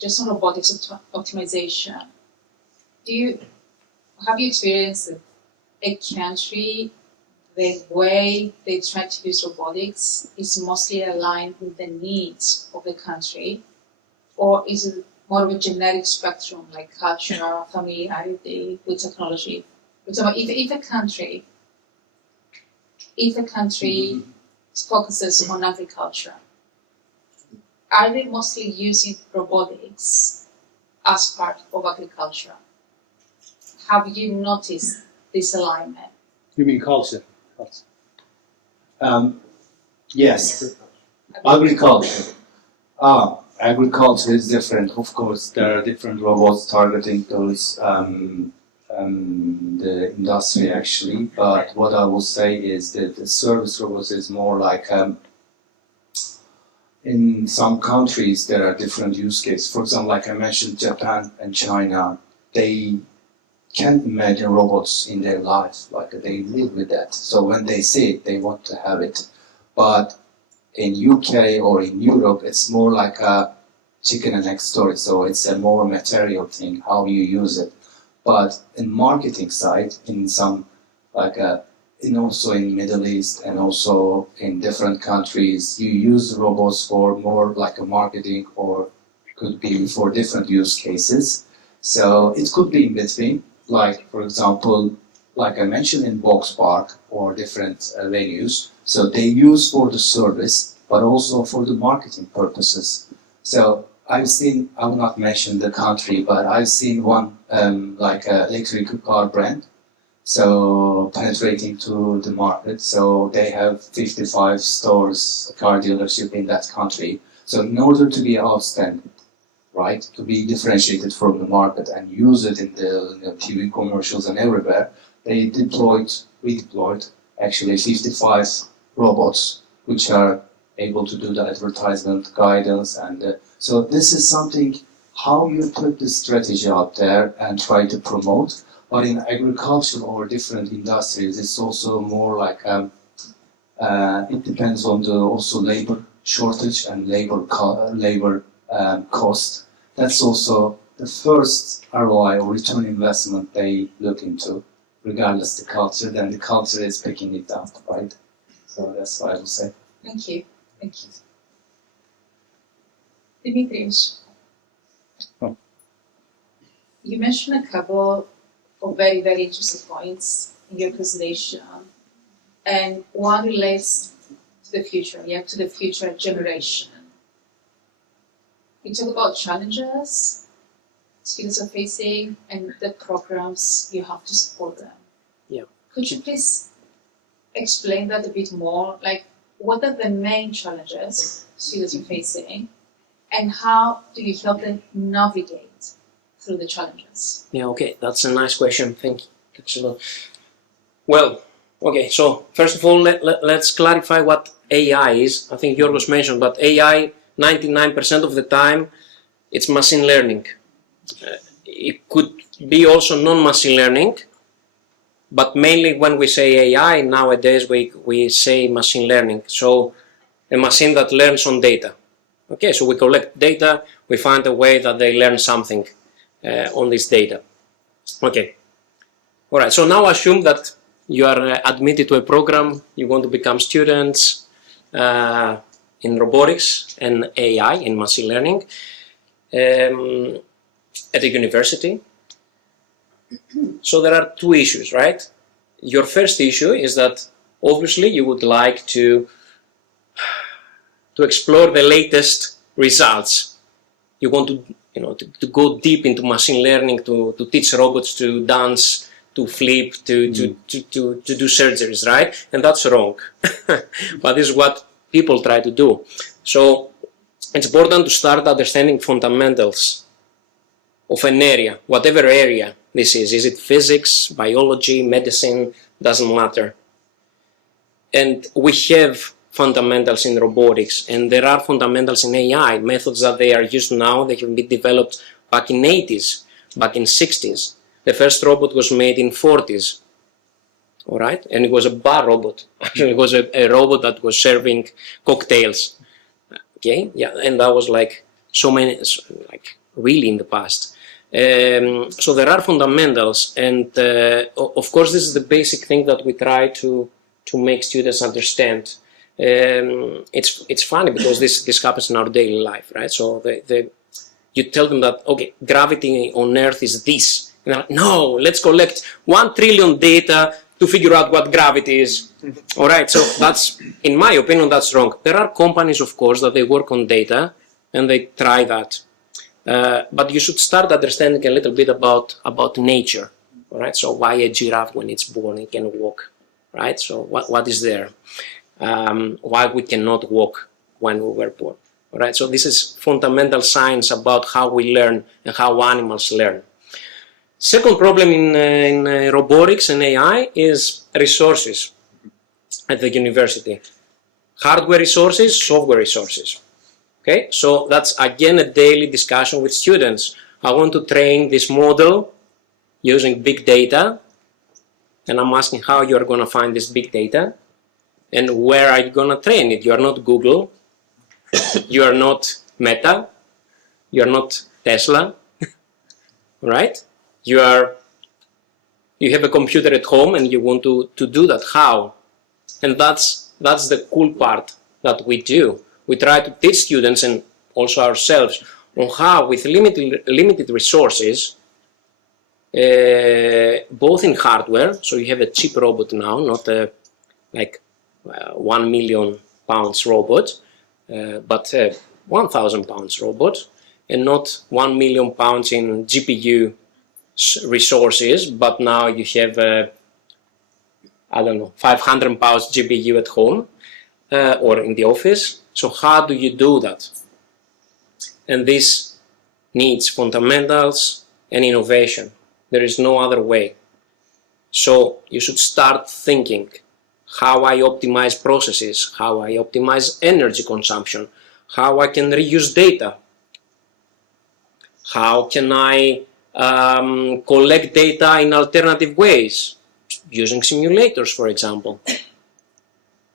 just on robotics optimization, have you experienced a country the way they try to use robotics is mostly aligned with the needs of the country, or is it more of a generic spectrum like culture, familiarity with technology? For example, if a country focuses on agriculture, are they mostly using robotics as part of agriculture? Have you noticed this alignment? You mean culture? Yes, agriculture. Agriculture is different. Of course, there are different robots targeting those the industry actually. But what I will say is that the service robots is more like in some countries there are different use cases. For example, like I mentioned, Japan and China, they can't imagine robots in their lives, like they live with that. So when they see it, they want to have it. But in UK or in Europe, it's more like a chicken and egg story. So it's a more material thing, how you use it. But in marketing side, in some also in Middle East and also in different countries, you use robots for more like a marketing or could be for different use cases. So it could be in between. Like, for example, like I mentioned in Box Park or different venues, so they use for the service, but also for the marketing purposes. So I've seen, I will not mention the country, but I've seen one electric car brand so penetrating to the market. So they have 55 stores, car dealership in that country. So in order to be outstanding, right, to be differentiated from the market and use it in the TV commercials and everywhere, we deployed actually 55 robots which are able to do the advertisement guidance. And so this is something, how you put the strategy out there and try to promote. But in agriculture or different industries, it's also more like it depends on the also labor shortage and labor cost. That's also the first ROI or return investment they look into, regardless the culture. Then the culture is picking it up, right? So that's what I would say. Thank you. Thank you. Dimitrios, Oh. you mentioned a couple of very, very interesting points in your presentation, and one relates to the future, to the future generation. You talk about challenges students are facing and the programs you have to support them. Yeah. Could you please explain that a bit more? Like, what are the main challenges students are facing, and how do you help them navigate through the challenges? Yeah, okay, that's a nice question. Thank you. Thanks a lot. Well, okay, so first of all, let's clarify what AI is. I think Yorgos mentioned, but AI, 99% of the time, it's machine learning. It could be also non-machine learning, but mainly when we say AI, nowadays we say machine learning. So a machine that learns on data. Okay, so we collect data, we find a way that they learn something on this data. Okay, all right, so now assume that you are admitted to a program, you want to become students in robotics and AI, in machine learning, at a university. So there are two issues, right? Your first issue is that obviously you would like to explore the latest results. You want to go deep into machine learning, to teach robots to dance, to flip, to do surgeries, right? And that's wrong. But this is what people try to do. So it's important to start understanding fundamentals of an area, whatever area this is. Is it physics, biology, medicine? Doesn't matter. And we have fundamentals in robotics, and there are fundamentals in AI, methods that they are used now, they have been developed back in 80s, back in 60s. The first robot was made in 40s, all right? And it was a bar robot. Actually, it was a robot that was serving cocktails, okay? Yeah, and that was like so many, like really in the past. So there are fundamentals, and of course this is the basic thing that we try to make students understand. It's funny because this happens in our daily life, right? So you tell them that, okay, gravity on Earth is this. And they're like, no, let's collect 1 trillion data to figure out what gravity is. All right, so that's, in my opinion, that's wrong. There are companies, of course, that they work on data and they try that. But you should start understanding a little bit about nature. All right, so why a giraffe, when it's born, it can walk, right? So what is there? Why we cannot walk when we were born. All right, so this is fundamental science about how we learn and how animals learn. Second problem in robotics and AI is resources at the university. Hardware resources, software resources. Okay, so that's again a daily discussion with students. I want to train this model using big data, and I'm asking how you are going to find this big data. And where are you going to train it? You are not Google, you are not Meta, you are not Tesla, right? You have a computer at home and you want to do that. How? And that's the cool part that we do. We try to teach students and also ourselves on how, with limited resources, both in hardware, so you have a cheap robot now, not a like 1 million pounds robot, but 1,000 pounds robot, and not 1 million pounds in GPU resources, but now you have I don't know, 500 pounds GPU at home or in the office. So how do you do that? And this needs fundamentals and innovation. There is no other way. So you should start thinking how I optimize processes, how I optimize energy consumption, how I can reuse data, how can I collect data in alternative ways, using simulators, for example.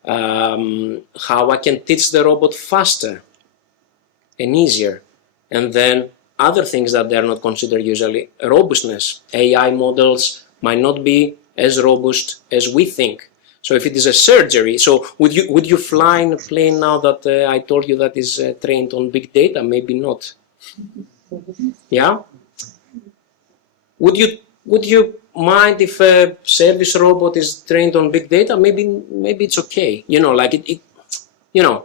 How I can teach the robot faster and easier. And then other things that they are not considered usually, robustness. AI models might not be as robust as we think. So if it is a surgery, so would you fly in a plane now that I told you that is trained on big data? Maybe not. Yeah? Would you mind if a service robot is trained on big data? Maybe it's okay. You know, like it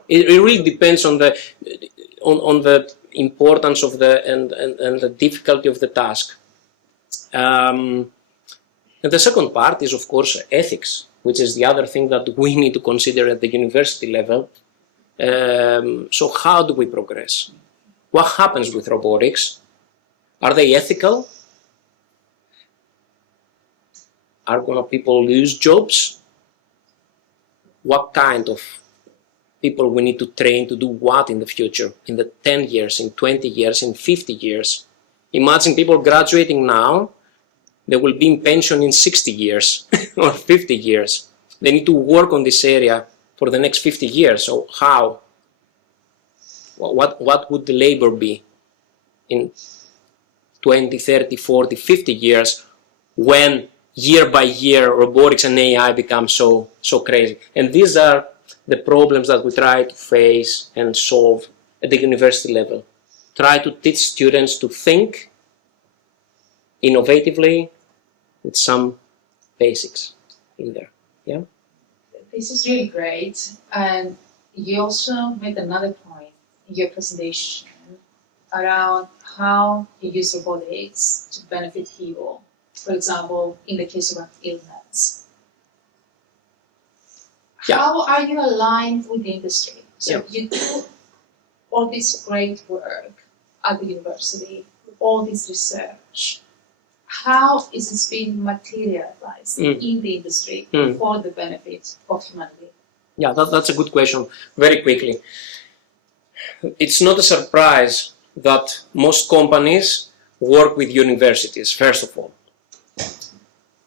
really depends on the importance of and the difficulty of the task. And the second part is, of course, ethics, which is the other thing that we need to consider at the university level. So how do we progress? What happens with robotics? Are they ethical? Are gonna people lose jobs? What kind of people we need to train to do what in the future, in the 10 years, in 20 years, in 50 years? Imagine people graduating now, they will be in pension in 60 years or 50 years. They need to work on this area for the next 50 years. So how? What would the labor be in 20, 30, 40, 50 years when year by year robotics and AI become so crazy? And these are the problems that we try to face and solve at the university level. Try to teach students to think innovatively with some basics in there. Yeah. This is really great. And you also made another point in your presentation around how you use robotics to benefit people. For example, in the case of an illness. Yeah. How are you aligned with the industry? So Yeah. you do all this great work at the university, all this research. How is this being materialized in the industry for the benefit of humanity? Yeah, that's a good question. Very quickly. It's not a surprise that most companies work with universities, first of all.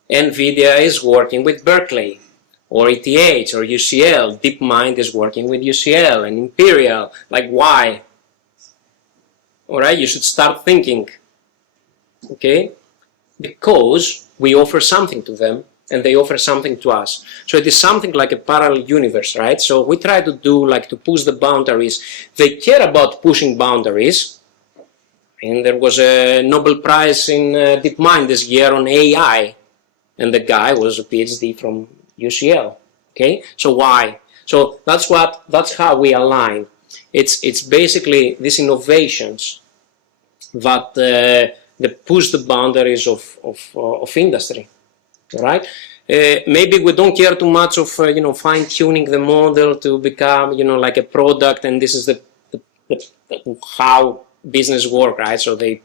NVIDIA is working with Berkeley, or ETH, or UCL. DeepMind is working with UCL and Imperial. Like, why? All right, you should start thinking, okay? Because we offer something to them and they offer something to us. So it is something like a parallel universe, right? So we try to do, like, to push the boundaries. They care about pushing boundaries. And there was a Nobel Prize in DeepMind this year on AI. And the guy was a PhD from UCL, okay? So why? So that's how we align. It's basically these innovations that that push the boundaries of industry, right? Maybe we don't care too much of fine-tuning the model to become like a product, and this is the how business work, right? So they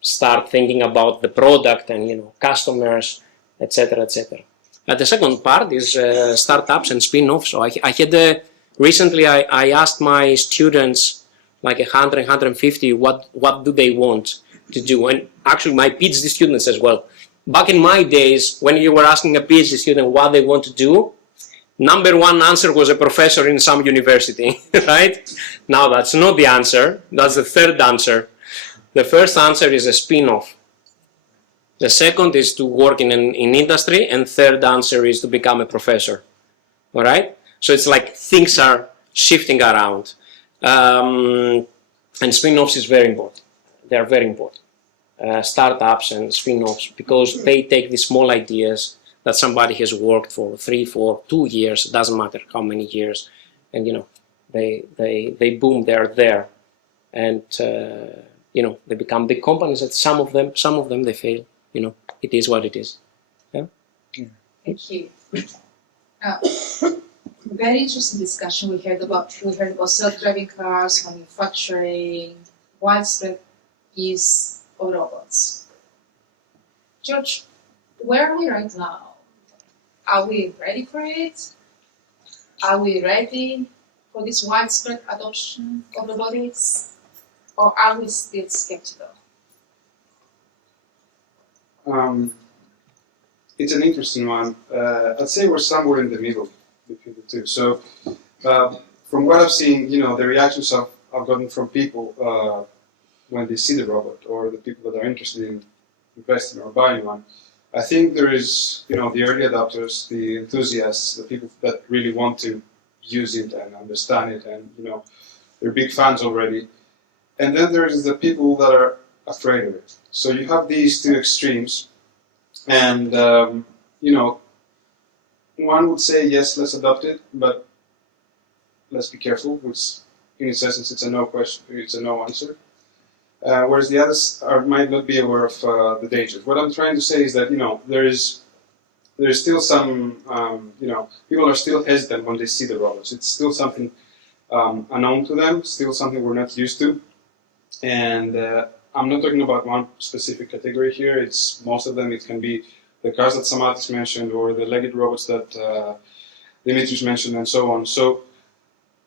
start thinking about the product and customers, etc., etc. But the second part is startups and spin-offs. So I had recently I asked my students, like 100, 150, what do they want to do, and actually my PhD students as well. Back in my days, when you were asking a PhD student what they want to do, number one answer was a professor in some university, right? Now that's not the answer. That's the third answer. The first answer is a spin-off. The second is to work in industry, and third answer is to become a professor. All right? So it's like things are shifting around. And spin-offs is very important. They are very important. Startups and spin-offs, because they take these small ideas that somebody has worked for 3, 4, 2 years, doesn't matter how many years, and they boom, they're there, and they become big companies. And some of them they fail. It is what it is. Yeah. Thank you. Uh, Very interesting discussion. We heard about self-driving cars, manufacturing, widespread use of robots. George, where are we right now? Are we ready for it? Are we ready for this widespread adoption of robotics? Or are we still skeptical? It's an interesting one. I'd say we're somewhere in the middle between the two. So, from what I've seen, the reactions I've gotten from people when they see the robot, or the people that are interested in investing or buying one, I think there is, the early adopters, the enthusiasts, the people that really want to use it and understand it, and they're big fans already. And then there's the people that are afraid of it. So you have these two extremes, and one would say yes, let's adopt it, but let's be careful. Which, in its essence, it's a no question. It's a no answer. Whereas the others might not be aware of the dangers. What I'm trying to say is that there's still some people are still hesitant when they see the robots. It's still something unknown to them, still something we're not used to, and I'm not talking about one specific category here. It's most of them. It can be the cars that Samatis mentioned, or the legged robots that Dimitris mentioned, and so on. So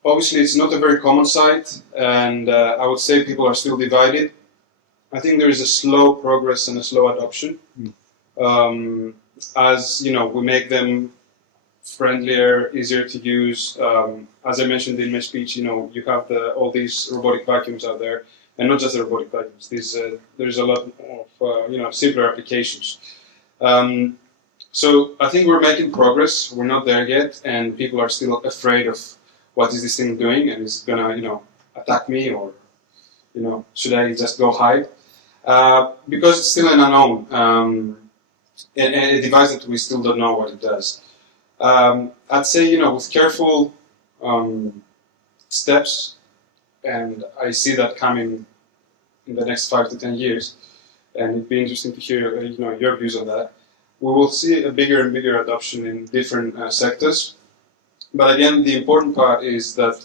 obviously, it's not a very common sight, and I would say people are still divided. I think there is a slow progress and a slow adoption. As we make them friendlier, easier to use. As I mentioned in my speech, you have all these robotic vacuums out there, and not just the robotic vacuums. There's a lot of simpler applications. So I think we're making progress. We're not there yet, and people are still afraid of what is this thing doing, and is it gonna attack me, or should I just go hide? Because it's still an unknown, and a device that we still don't know what it does. I'd say with careful steps, and I see that coming in the next 5 to 10 years, and it'd be interesting to hear your views on that. We will see a bigger and bigger adoption in different sectors. But again, the important part is that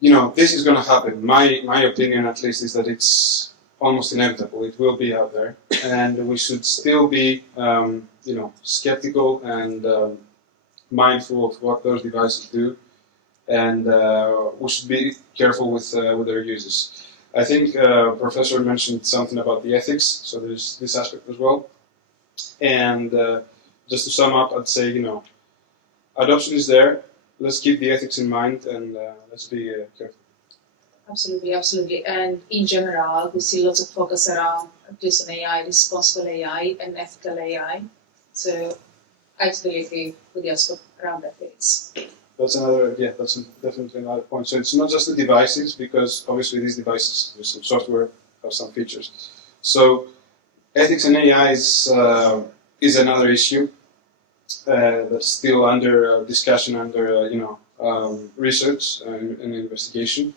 this is going to happen. My opinion, at least, is that it's almost inevitable. It will be out there, and we should still be skeptical and mindful of what those devices do, and we should be careful with their uses. I think Professor mentioned something about the ethics, so there's this aspect as well. And just to sum up, I'd say adoption is there. Let's keep the ethics in mind, and let's be careful. Absolutely, absolutely. And in general, we see lots of focus around this on AI, responsible AI, and ethical AI. So I totally agree with the aspect around ethics. That's definitely another point. So it's not just the devices, because obviously these devices, there's some software, have some features. So ethics and AI is another issue that's still under discussion, under research and investigation.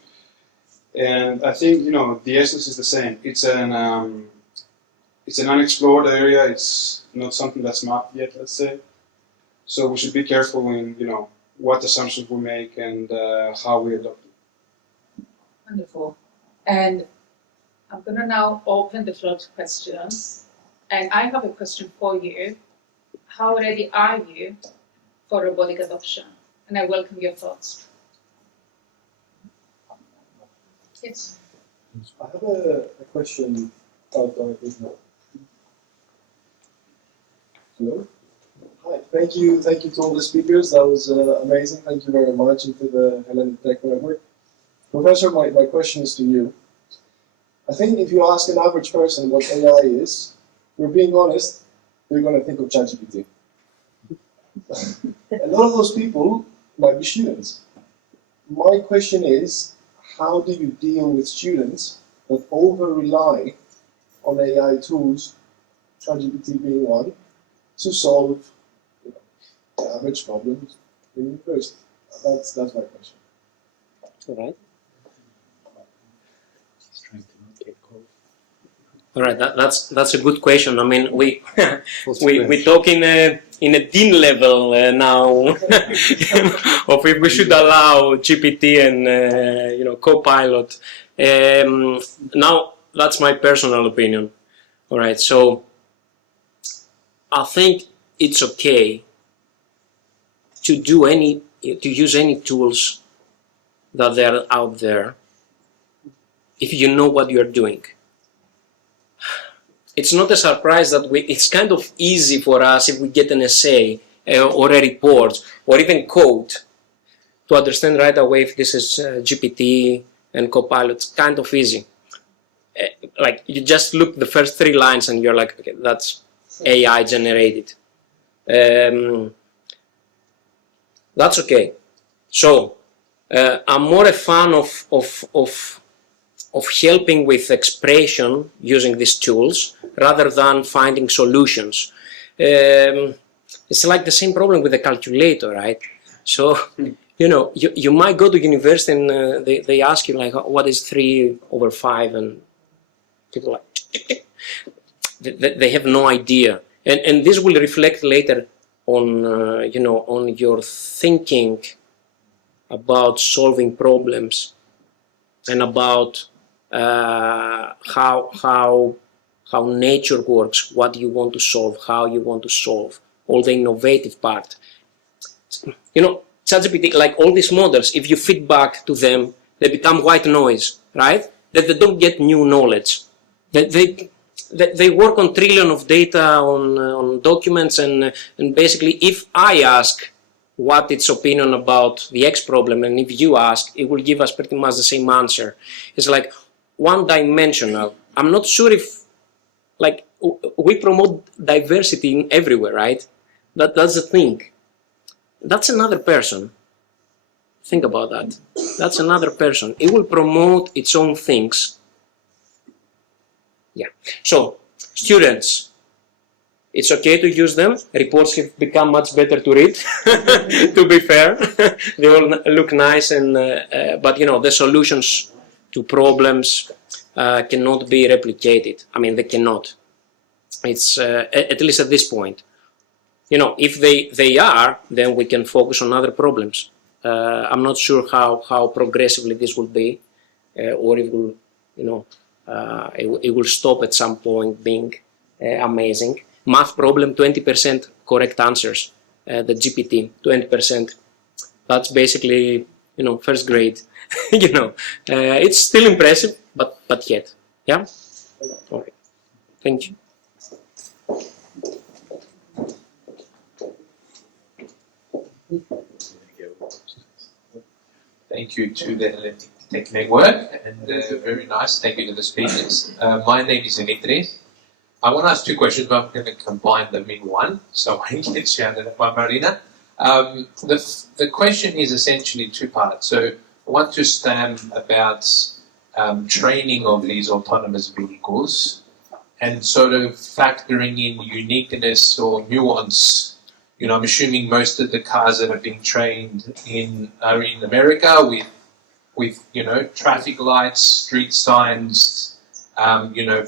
And I think the essence is the same. It's an unexplored area. It's not something that's mapped yet, let's say. So we should be careful in what assumptions we make and how we adopt it. Wonderful. And I'm going to now open the floor to questions. And I have a question for you. How ready are you for robotic adoption? And I welcome your thoughts. Yes. I have a question about Hello? Hi, thank you to all the speakers. That was amazing. Thank you very much, and to the Hellenic Tech Network. Professor, my question is to you. I think if you ask an average person what AI is, if we're being honest, they're going to think of ChatGPT. A lot of those people might be students. My question is, how do you deal with students that over-rely on AI tools, ChatGPT being one, to solve the average problems in university? That's my question. All right. He's trying to not get cold. All right, that's a good question. I mean, we talk in a dean level now of if we should allow GPT and Copilot. Now that's my personal opinion. All right, so I think it's okay to use any tools that are out there if you know what you're doing. It's not a surprise that it's kind of easy for us if we get an essay or a report or even code to understand right away if this is GPT and Copilot. It's kind of easy. Like you just look the first 3 lines and you're like, okay, that's AI generated. That's okay. So I'm more a fan of helping with expression using these tools rather than finding solutions. It's like the same problem with the calculator, right? So, you might go to university and they ask you like, what is 3/5? And people like, they have no idea. And this will reflect later on, on your thinking about solving problems and about how nature works, what you want to solve, how you want to solve, all the innovative part. ChatGPT, like all these models, if you feed back to them, they become white noise, right? That they don't get new knowledge. They work on trillion of data on documents, and basically, if I ask what its opinion about the X problem, and if you ask, it will give us pretty much the same answer. It's like one-dimensional. I'm not sure if, like, we promote diversity in everywhere, right? That's the thing. That's another person. Think about that. That's another person. It will promote its own things. Yeah. So, students, it's okay to use them. Reports have become much better to read, to be fair. They all look nice, but the solutions to problems cannot be replicated. I mean, they cannot. It's at least at this point. If they are, then we can focus on other problems. I'm not sure how progressively this will be, or it will, it will stop at some point being amazing. Math problem, 20% correct answers. The GPT, 20%. That's basically, first grade. It's still impressive, but yet, yeah. All right. Thank you. Thank you to the Hellenic Tech Network, and very nice. Thank you to the speakers. My name is Dimitris. I want to ask 2 questions, but I'm going to combine them in one, so I get shouted at by Marina. The question is essentially 2 parts. So I want to understand about training of these autonomous vehicles and sort of factoring in uniqueness or nuance. I'm assuming most of the cars that are being trained are in America with traffic lights, street signs,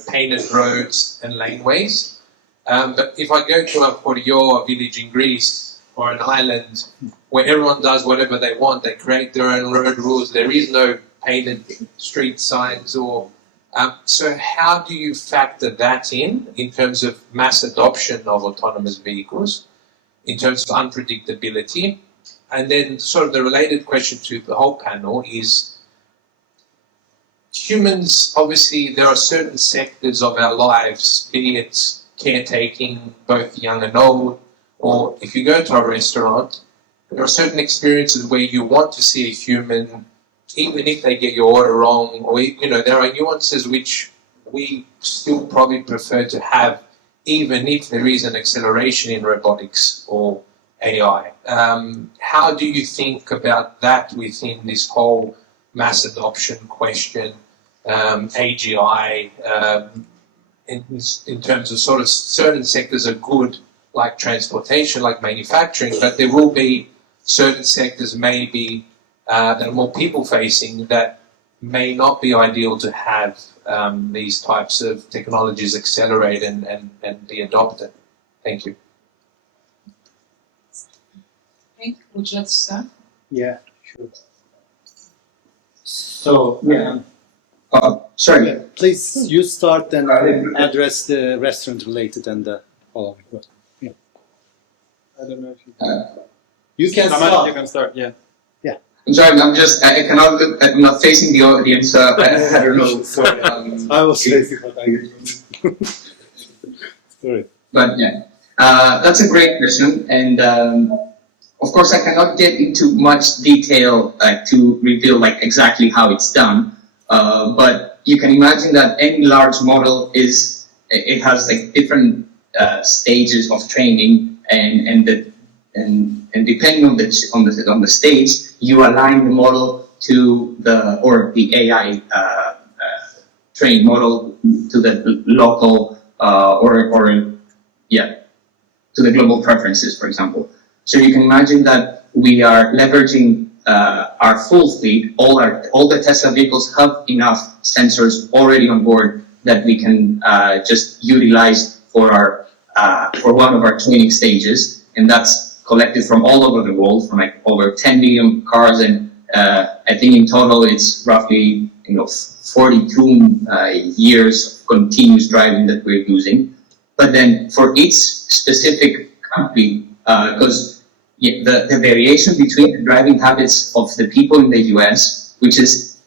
painted roads and laneways. But if I go to a village in Greece or an island where everyone does whatever they want, they create their own road rules, there is no painted street signs so how do you factor that in terms of mass adoption of autonomous vehicles, in terms of unpredictability? And then sort of the related question to the whole panel is, humans, obviously, there are certain sectors of our lives, be it caretaking, both young and old, or if you go to a restaurant, there are certain experiences where you want to see a human, even if they get your order wrong, or, there are nuances which we still probably prefer to have, even if there is an acceleration in robotics or AI. How do you think about that within this whole mass adoption question, AGI, in terms of sort of certain sectors are good, like transportation, like manufacturing, but there will be certain sectors maybe that are more people-facing that may not be ideal to have these types of technologies accelerate and be adopted? Thank you. Hank, would you like to start? Yeah, sure. So, Sorry. yeah, please, you start and address the restaurant related and the following. Yeah. I don't know if you You can Samad, start. you can start, yeah. I'm sorry, I cannot look, I'm not facing the audience, I don't know. Sorry. I was lazy, but I sorry. But yeah, that's a great question, and of course I cannot get into much detail to reveal like exactly how it's done. But you can imagine that any large model it has like different stages of training, and depending on the stage, you align the model to the AI trained model to the local to the global preferences, for example. So you can imagine that we are leveraging our full fleet. All the Tesla vehicles have enough sensors already on board that we can just utilize for one of our training stages, and that's collected from all over the world, from like over 10 million cars, and I think in total it's roughly 42 years of continuous driving that we're using. But then for each specific country, because the variation between the driving habits of the people in the US, which is,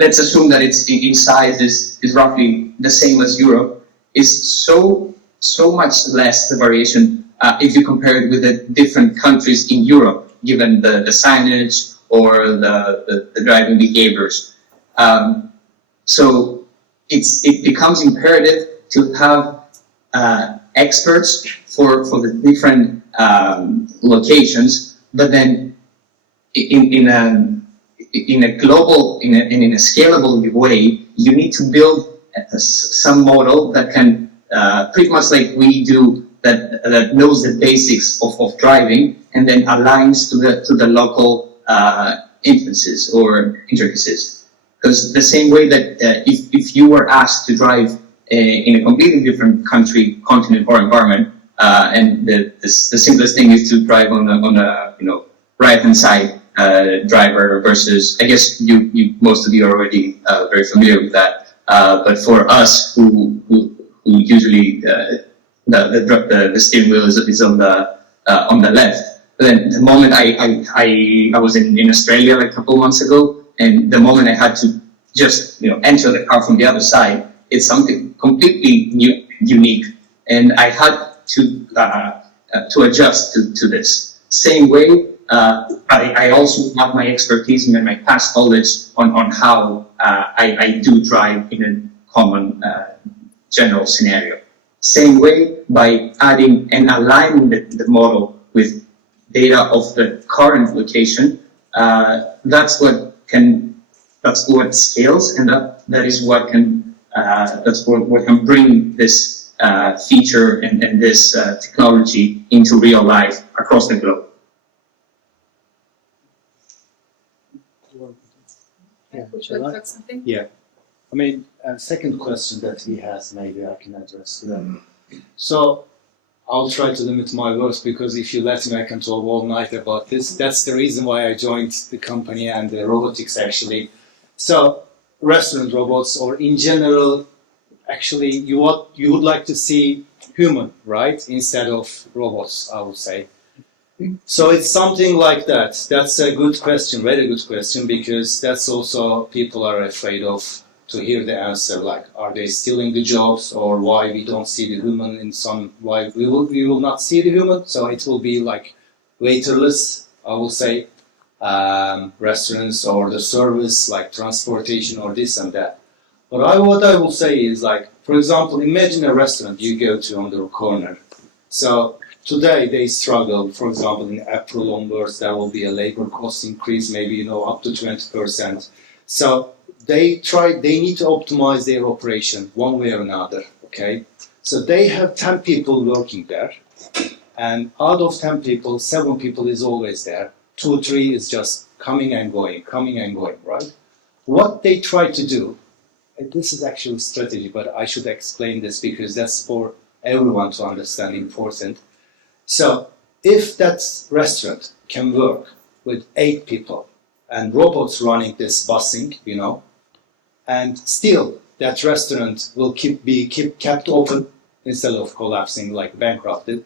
let's assume that it's in size is roughly the same as Europe, is so much less the variation if you compare it with the different countries in Europe, given the signage or the driving behaviors. So it becomes imperative to have experts for the different locations, but then in a global, in a scalable way, you need to build some model that can pretty much like we do, that knows the basics of driving and then aligns to the local instances or intricacies. Because the same way that if you were asked to drive in a completely different country, continent, or environment, and the simplest thing is to drive on the right hand side driver versus, I guess most of you are already very familiar with that. But for us who usually the steering wheel is on the left. Then the moment I was in Australia like a couple months ago, and the moment I had to just enter the car from the other side, it's something completely unique, and I had to adjust to this. Same way, I also have my expertise and my past knowledge on how I do drive in a common general scenario. Same way, by adding and aligning the model with data of the current location, that's what scales, and that is what can what can bring this feature and this technology into real life across the globe. Would you like to add something? Yeah. I mean, second question that he has, maybe I can address to them. So I'll try to limit my words, because if you let me, I can talk all night about this. That's the reason why I joined the company and the robotics, actually. So restaurant robots, or in general, actually, you would like to see human, right, instead of robots, I would say. So it's something like that. That's a good question, very good question, because that's also people are afraid of to hear the answer, like, are they stealing the jobs, or why we don't see the human in some, why we will not see the human. So it will be like waiterless, I will say, restaurants, or the service like transportation or this and that. But what I will say is, like, for example, imagine a restaurant you go to on the corner. So today they struggle, for example, in April onwards, there will be a labor cost increase, maybe up to 20%. So they need to optimize their operation one way or another, okay? So they have 10 people working there, and out of 10 people, 7 people is always there. 2 or 3 is just coming and going, right? what they try to do, and this is actually strategy, but I should explain this because that's for everyone to understand important. So if that restaurant can work with 8 people and robots running this busing, you know, and still that restaurant will be kept open instead of collapsing like bankrupted,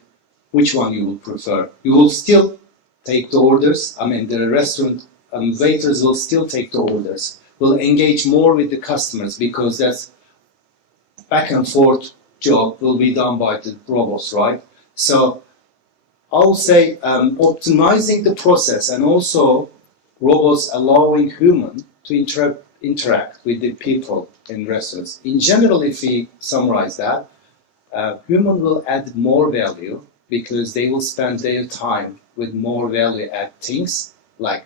which one you will prefer? You will still take the orders. I mean, the restaurant waiters will still take the orders, will engage more with the customers because that's back and forth job will be done by the robots, right? So I'll say optimizing the process and also robots allowing human to interact with the people in restaurants. In general, if we summarize that, human will add more value because they will spend their time with more value-add things like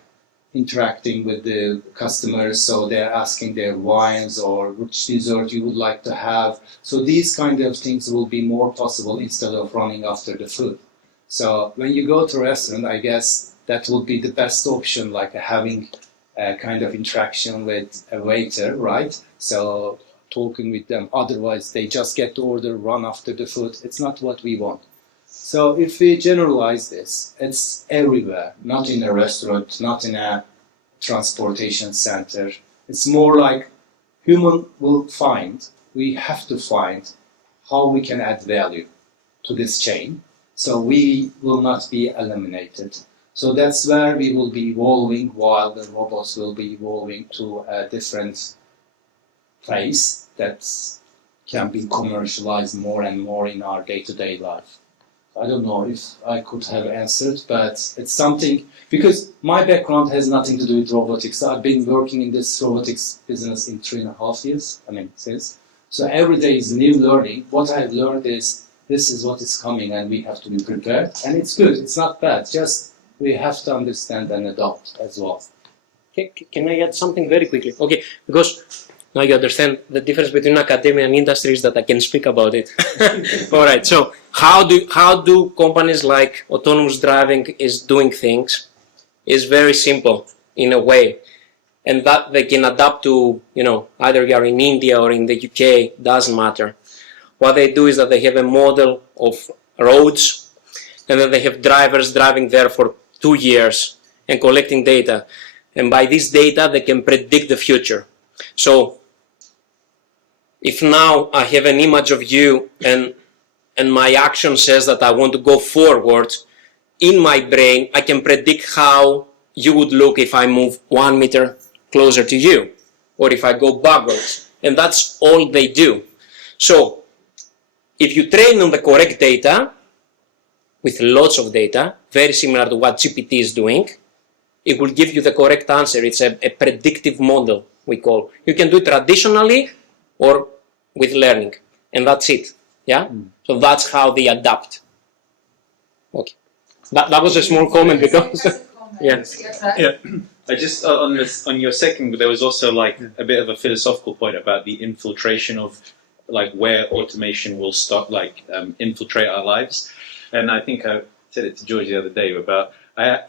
interacting with the customers, so they're asking their wines or which dessert you would like to have. So these kind of things will be more possible instead of running after the food. So when you go to a restaurant, I guess that would be the best option, like having a kind of interaction with a waiter, right? So talking with them, otherwise they just get the order, run after the food. It's not what we want. So if we generalize this, it's everywhere, not in a restaurant, not in a transportation center. It's more like human will find, we have to find how we can add value to this chain so we will not be eliminated. So that's where we will be evolving while the robots will be evolving to a different place that can be commercialized more and more in our day-to-day life. I don't know if I could have answered, but it's something, because my background has nothing to do with robotics. I've been working in this robotics business in 3.5 years, since. So every day is new learning. What I've learned is, this is what is coming and we have to be prepared. And it's good, it's not bad, just we have to understand and adopt as well. Can I add something very quickly? Okay, because now you understand the difference between academia and industry is that I can speak about it. All right. So how do companies like autonomous driving is doing things? Is very simple in a way, and that they can adapt to, either you are in India or in the UK, doesn't matter. What they do is that they have a model of roads, and then they have drivers driving there for 2 years and collecting data, and by this data they can predict the future. So if now I have an image of you and my action says that I want to go forward, in my brain I can predict how you would look if I move 1 meter closer to you, or if I go backwards. And that's all they do. So if you train on the correct data, with lots of data, very similar to what GPT is doing, it will give you the correct answer. It's a predictive model, we call. You can do it traditionally or with learning, and that's it. Yeah. So that's how they adapt. Okay. That was a small comment because. Yeah. I just on your second, there was also like a bit of a philosophical point about the infiltration of like where automation will start, like infiltrate our lives. And I think I said it to George the other day about,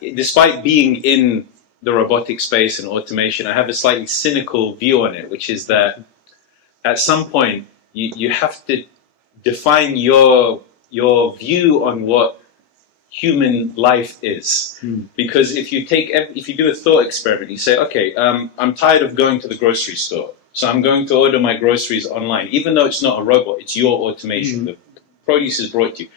despite being in the robotic space and automation, I have a slightly cynical view on it, which is that at some point you have to define your view on what human life is. Because if you do a thought experiment, you say, okay, I'm tired of going to the grocery store, so I'm going to order my groceries online, even though it's not a robot, it's your automation. The produce is brought to you.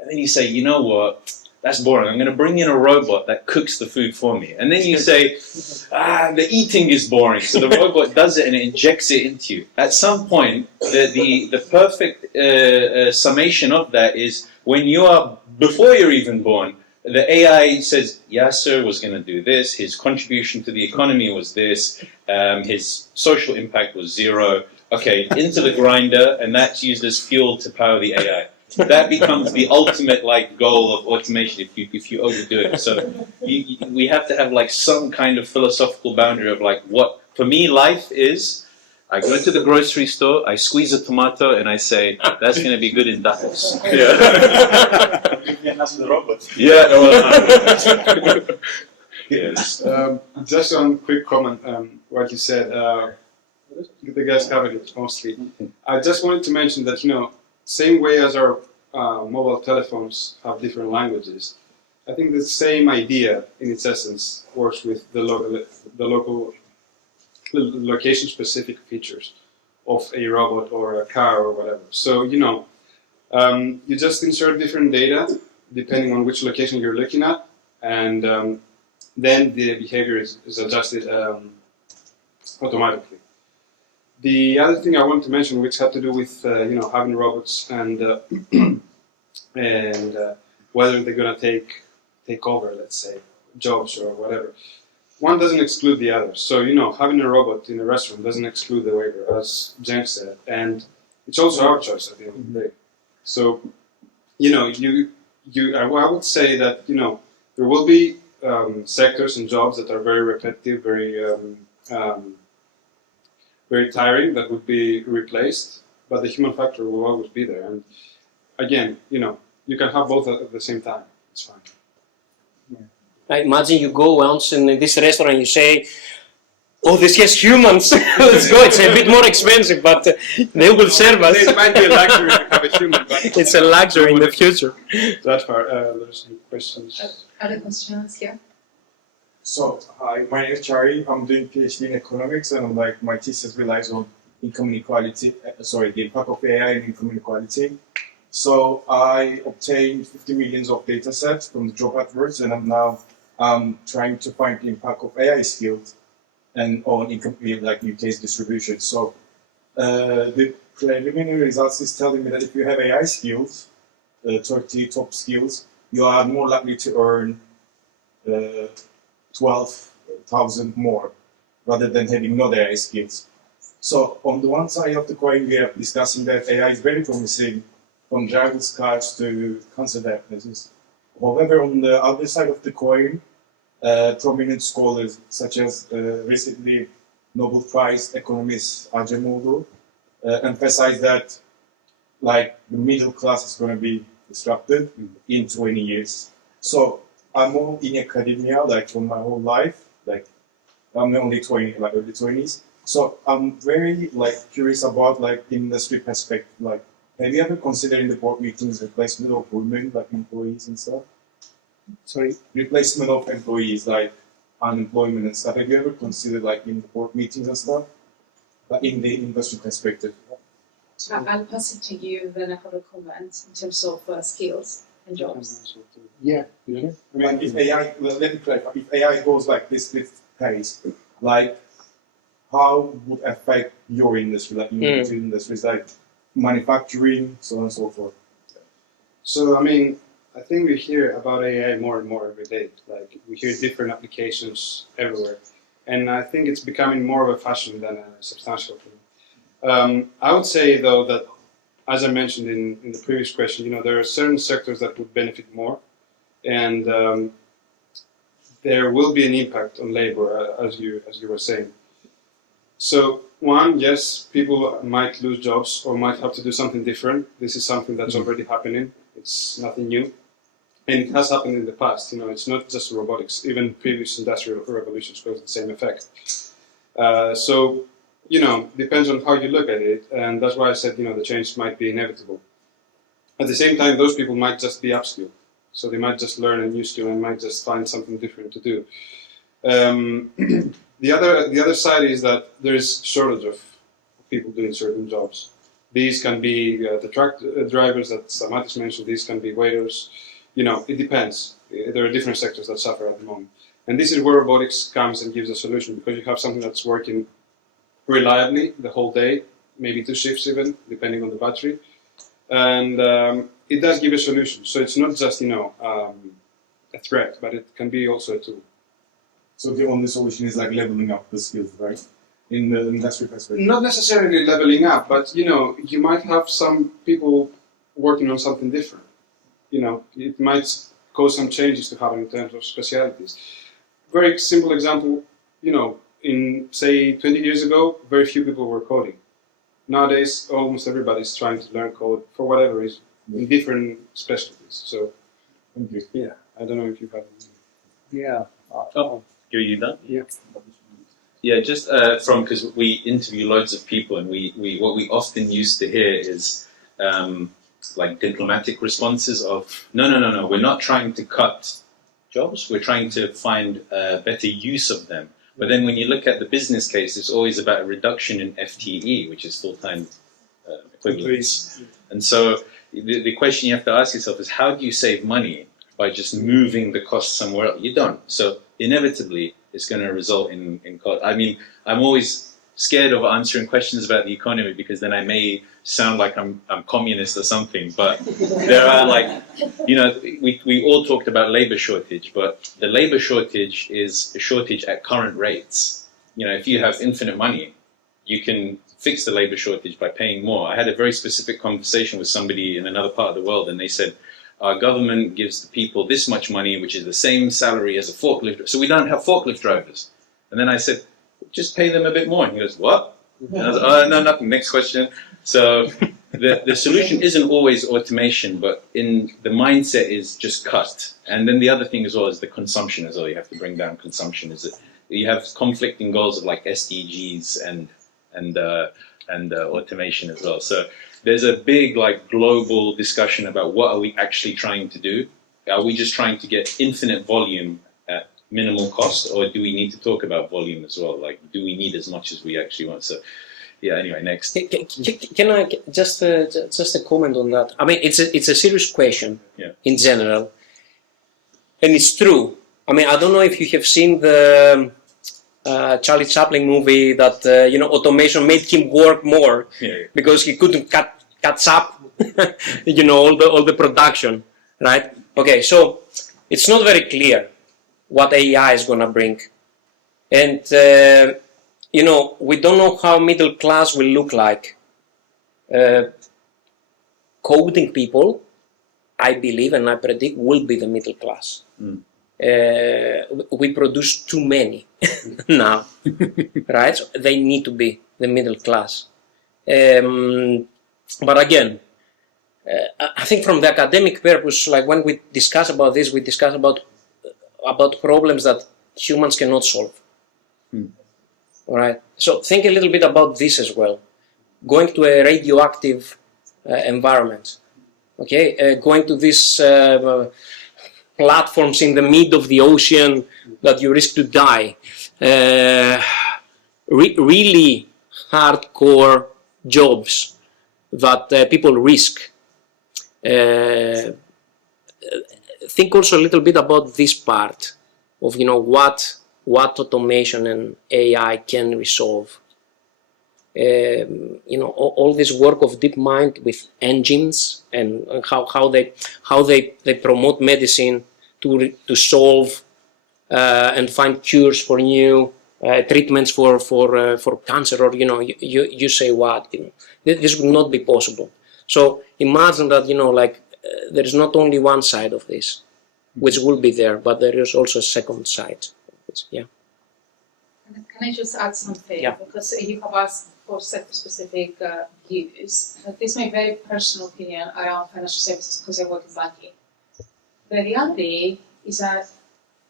And then you say, you know what, that's boring. I'm going to bring in a robot that cooks the food for me. And then you say, the eating is boring. So the robot does it and it injects it into you. At some point, the perfect summation of that is when you are, before you're even born, the AI says, Yasser was going to do this, his contribution to the economy was this, his social impact was 0. Okay, into the grinder, and that's used as fuel to power the AI. That becomes the ultimate goal of automation if you overdo it. So we have to have some kind of philosophical boundary of what for me life is. I go to the grocery store, I squeeze a tomato, and I say that's going to be good in tacos. Yeah. That's the robot. Yeah. Yes. Just one quick comment, what you said. The guys covered it mostly. I just wanted to mention that, same way as our mobile telephones have different languages, I think the same idea in its essence works with the local location-specific features of a robot or a car or whatever. So, you just insert different data depending on which location you're looking at, and then the behavior is adjusted automatically. The other thing I wanted to mention, which had to do with having robots and whether they're going to take over, let's say, jobs or whatever. One doesn't exclude the other. So, having a robot in a restaurant doesn't exclude the waiter, as James said, and it's also our choice at the end of the day. So, I would say that there will be sectors and jobs that are very repetitive, very tiring, that would be replaced, but the human factor will always be there. And again, you can have both at the same time. It's fine. I imagine you go once in this restaurant and you say, "Oh, this has humans. Let's go. It's a bit more expensive, but they will serve us." It might be a luxury to have a human, but it's a luxury in the future. That far, there's some questions. Other questions here? So, hi, my name is Chari. I'm doing PhD in economics, and my thesis relies on income inequality. The impact of AI and income inequality. So, I obtained 50 millions of data sets from the job adverts, and I'm now trying to find the impact of AI skills and on income, like UK's distribution. So, the preliminary results is telling me that if you have AI skills, 30 top skills, you are more likely to earn 12,000 more rather than having no AI skills. So on the one side of the coin, we are discussing that AI is very promising, from driverless cars to cancer diagnosis. However, on the other side of the coin, prominent scholars such as recently Nobel Prize economist Asimov emphasize that the middle class is going to be disrupted in 20 years. So I'm all in academia, for my whole life. I'm only 20, early 20s. So I'm very, curious about, industry perspective. Have you ever considered in the board meetings replacement of women, employees and stuff? Sorry? Replacement of employees, unemployment and stuff. Have you ever considered, in the board meetings and stuff? In the industry perspective? I'll pass it to you, then I have a comment in terms of skills and jobs. Yeah. If AI, let me clarify, if AI goes this pace, how would it affect your industry, industries like manufacturing, so on and so forth? So, I think we hear about AI more and more every day. We hear different applications everywhere. And I think it's becoming more of a fashion than a substantial thing. I would say, though, that as I mentioned in the previous question, there are certain sectors that would benefit more, and there will be an impact on labor, as you were saying. So, one, yes, people might lose jobs or might have to do something different. This is something that's already happening. It's nothing new, and it has happened in the past. It's not just robotics. Even previous industrial revolutions caused the same effect. So, depends on how you look at it, and that's why I said, the change might be inevitable. At the same time, those people might just be upskilled, so they might just learn a new skill and might just find something different to do. The other side is that there is shortage of people doing certain jobs. These can be the truck drivers that Samatis mentioned. These can be waiters. It depends. There are different sectors that suffer at the moment, and this is where robotics comes and gives a solution, because you have something that's working reliably the whole day, maybe 2 shifts even, depending on the battery, and it does give a solution. So it's not just a threat, but it can be also a tool. So the only solution is leveling up the skills, right? In the industry perspective. Not necessarily leveling up, but you might have some people working on something different. It might cause some changes to happen in terms of specialities. Very simple example, in say 20 years ago, very few people were coding. Nowadays, almost everybody's trying to learn code for whatever reason in different specialties. So, Thank you. yeah, I don't know if you have. Yeah. Are you done? Yeah. Yeah, just because we interview loads of people, and we what we often used to hear is like diplomatic responses of no, we're not trying to cut jobs, we're trying to find a better use of them. But then when you look at the business case, it's always about a reduction in FTE, which is full-time equivalents. And so the question you have to ask yourself is, how do you save money by just moving the cost somewhere else? You don't. So inevitably, it's going to result in cost. I mean, I'm always scared of answering questions about the economy because then I may sound like I'm communist or something. But there are we all talked about labor shortage, but the labor shortage is a shortage at current rates. If you have infinite money, you can fix the labor shortage by paying more. I had a very specific conversation with somebody in another part of the world, and they said, our government gives the people this much money, which is the same salary as a forklift driver, so we don't have forklift drivers. And then I said, just pay them a bit more. And he goes, what? And I was like, oh, no, nothing, next question. So the solution isn't always automation, but in the mindset is just cut. And then the other thing as well is the consumption as well. You have to bring down consumption. Is that you have conflicting goals of like SDGs and automation as well. So there's a big global discussion about what are we actually trying to do. Are we just trying to get infinite volume at minimal cost, or do we need to talk about volume as well? Do we need as much as we actually want? So yeah, anyway, next. Can I just a comment on that? I mean, it's a serious question in general, and it's true. I mean, I don't know if you have seen the Charlie Chaplin movie that automation made him work more because he couldn't catch up, all the production, right? Okay, so it's not very clear what AI is going to bring, and we don't know how middle class will look like. Coding people, I believe and I predict, will be the middle class. We produce too many now, right? So they need to be the middle class. But again, I think from the academic purpose, when we discuss about this, we discuss about problems that humans cannot solve. All right. So think a little bit about this as well. Going to a radioactive environment, okay? Going to these platforms in the mid of the ocean that you risk to die. Really hardcore jobs that people risk. Think also a little bit about this part of what automation and AI can resolve. All this work of DeepMind with engines and how they promote medicine to solve and find cures for new treatments for cancer, or you say what, this would not be possible. So imagine that there is not only one side of this, which will be there, but there is also a second side of this. Yeah. Can I just add something? Yeah. Because you have asked for sector-specific views. This is my very personal opinion around financial services because I work in banking. The reality is that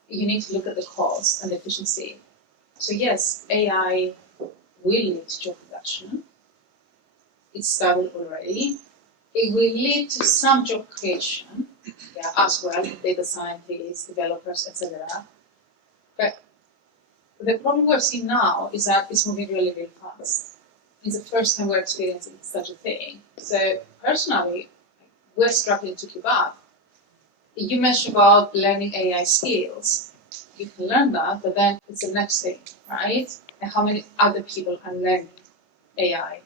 you need to look at the cost and efficiency. So yes, AI will lead to job reduction. It started already. It will lead to some job creation, as well, data scientists, developers, etc. But the problem we're seeing now is that it's moving really, really fast. It's the first time we're experiencing such a thing. So personally, we're struggling to keep up. You mentioned about learning AI skills. You can learn that, but then it's the next thing, right? And how many other people are learning AI?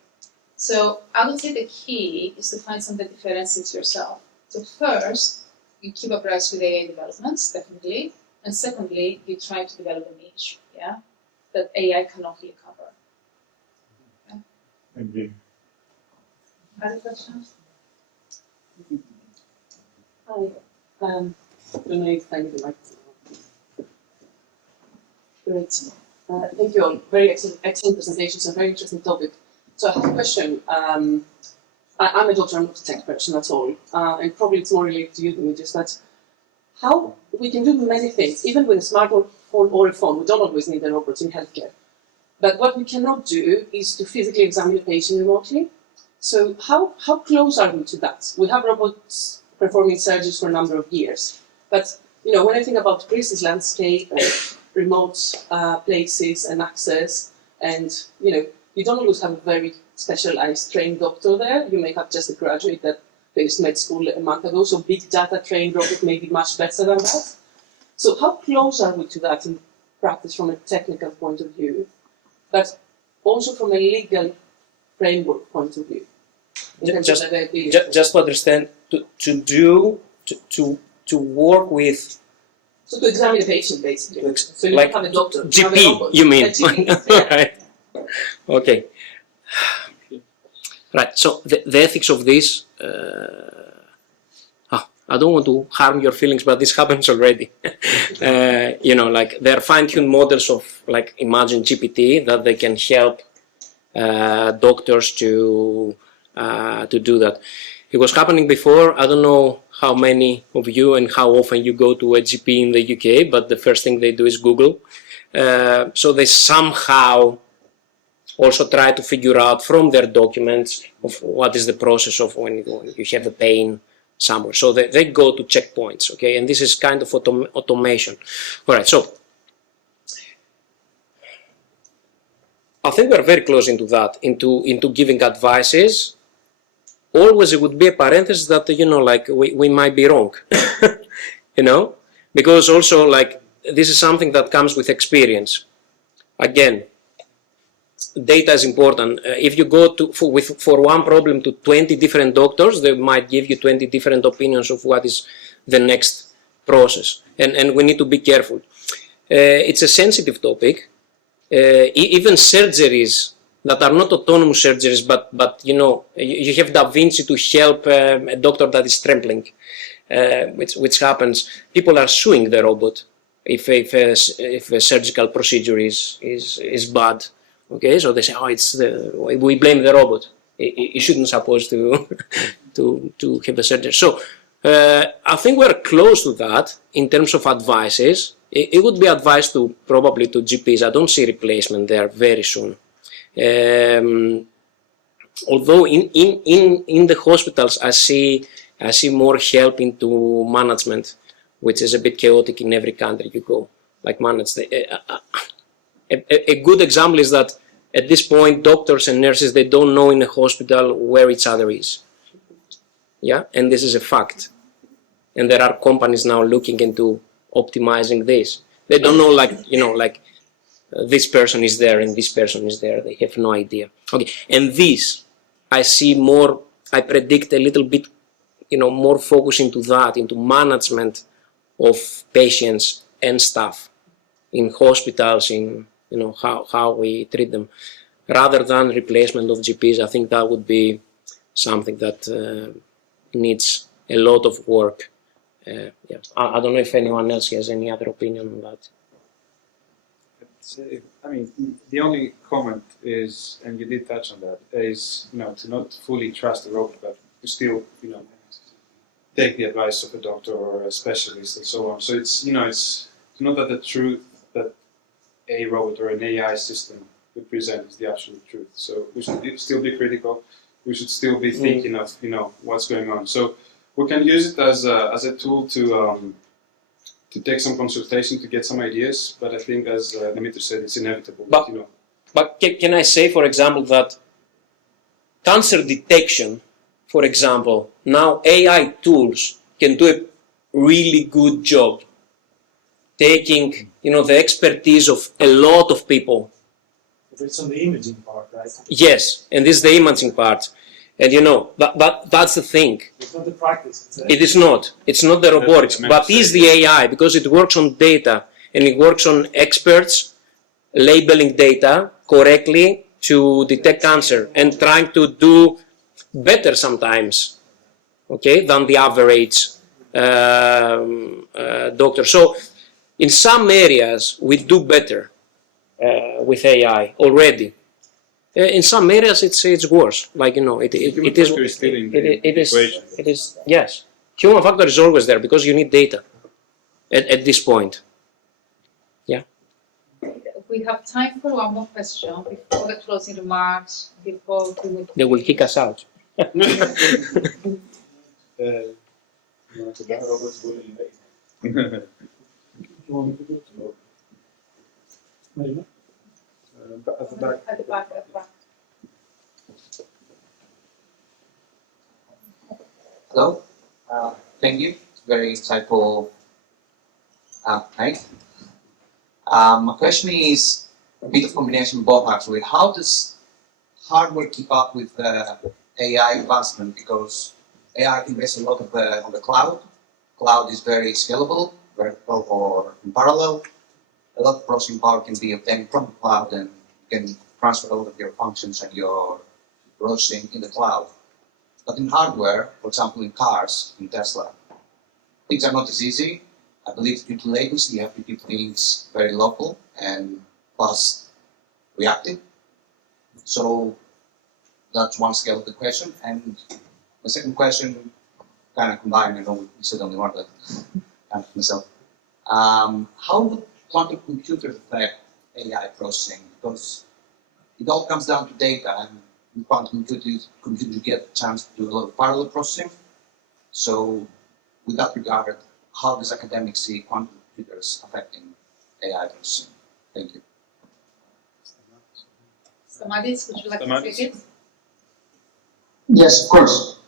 So I would say the key is to find something that differentiates yourself. So first, you keep abreast with AI developments, definitely. And secondly, you try to develop a niche, that AI cannot really cover. Okay? Agree. Other questions? Hi. Don't know if I would like to. Great. Thank you all. Very excellent presentations, a very interesting topic. So I have a question. I'm a doctor, I'm not a tech person at all. And probably it's more related to you than just that. how we can do many things, even with a smartphone or a phone. We don't always need a robot in healthcare. But what we cannot do is to physically examine the patient remotely. So how close are we to that? We have robots performing surgeries for a number of years. But when I think about business landscape and remote places and access, and you don't always have a very specialized trained doctor there. You may have just a graduate that finished med school a month ago, so big data trained robot may be much better than that. So how close are we to that in practice from a technical point of view, but also from a legal framework point of view? Just to understand, to work with. So to examine a patient, basically. So you like don't have a doctor. GP, you mean? Right. Okay. Right. So the ethics of this. I don't want to harm your feelings, but this happens already. Like there are fine-tuned models of, like, imagine GPT that they can help doctors to do that. It was happening before. I don't know how many of you and how often you go to a GP in the UK, but the first thing they do is Google. So they somehow also try to figure out from their documents of what is the process of when you have a pain somewhere. So they go to checkpoints, okay? And this is kind of automation. All right, so I think we're very close into that, into giving advices. Always it would be a parenthesis that, like we might be wrong, because also, like, this is something that comes with experience. Again, data is important. If you go for one problem to 20 different doctors, they might give you 20 different opinions of what is the next process, and we need to be careful. It's a sensitive topic. Even surgeries that are not autonomous surgeries, but you have Da Vinci to help a doctor that is trembling, which happens. People are suing the robot if a surgical procedure is bad. Okay, so they say, we blame the robot. It shouldn't supposed to have the surgery. So I think we're close to that in terms of advices. It would be advised probably to GPs. I don't see replacement there very soon. Although in the hospitals I see more help into management, which is a bit chaotic in every country you go. Like manage a good example is that at this point doctors and nurses, they don't know in a hospital where each other is. Yeah, and this is a fact. And there are companies now looking into optimizing this. They don't know, like this person is there and this person is there. They have no idea. Okay, and this I see more. I predict a little bit, more focus into that, into management of patients and staff in hospitals, in how we treat them, rather than replacement of GPs. I think that would be something that needs a lot of work. I don't know if anyone else has any other opinion on that. The only comment is, and you did touch on that, is to not fully trust the robot, but to still take the advice of a doctor or a specialist and so on. So it's not that the truth that a robot or an AI system would present is the absolute truth. So we should still be critical. We should still be thinking of what's going on. So we can use it as a tool to take some consultation, to get some ideas. But I think, as Dimitri said, it's inevitable. But can I say, for example, that cancer detection, for example, now AI tools can do a really good job taking the expertise of a lot of people. But it's on the imaging part, right? Yes, and this is the imaging part. And that's the thing. It's not the practice. It is not. It's not the robotics, but is the AI, because it works on data and it works on experts labeling data correctly to detect cancer and trying to do better sometimes, okay, than the average doctor. So in some areas we do better with AI already. In some areas it's worse. Like it is. Yes. Human factor is always there because you need data. at this point. We have time for one more question before the closing remarks, before we will... They will kick us out. At the back. At the back, at the back. Hello. Thank you. It's very insightful night. My question is a bit of combination of both actually. How does hardware keep up with AI advancement? Because AI can base a lot of on the cloud. Cloud is very scalable, vertical or in parallel. A lot of processing power can be obtained from the cloud, and you can transfer all of your functions and your processing in the cloud. But in hardware, for example in cars, in Tesla, things are not as easy. I believe due to latency, you have to keep things very local and plus reactive. So that's one scale of the question. And the second question, kind of combined, I know we said only one, but kind of myself. How would quantum computers affect AI processing? Because it all comes down to data, and in quantum computers get a chance to do a lot of parallel processing. So with that regard, how does academics see quantum computers affecting AI processing? Thank you. Stamatis, would you like to take it? Yes, of course.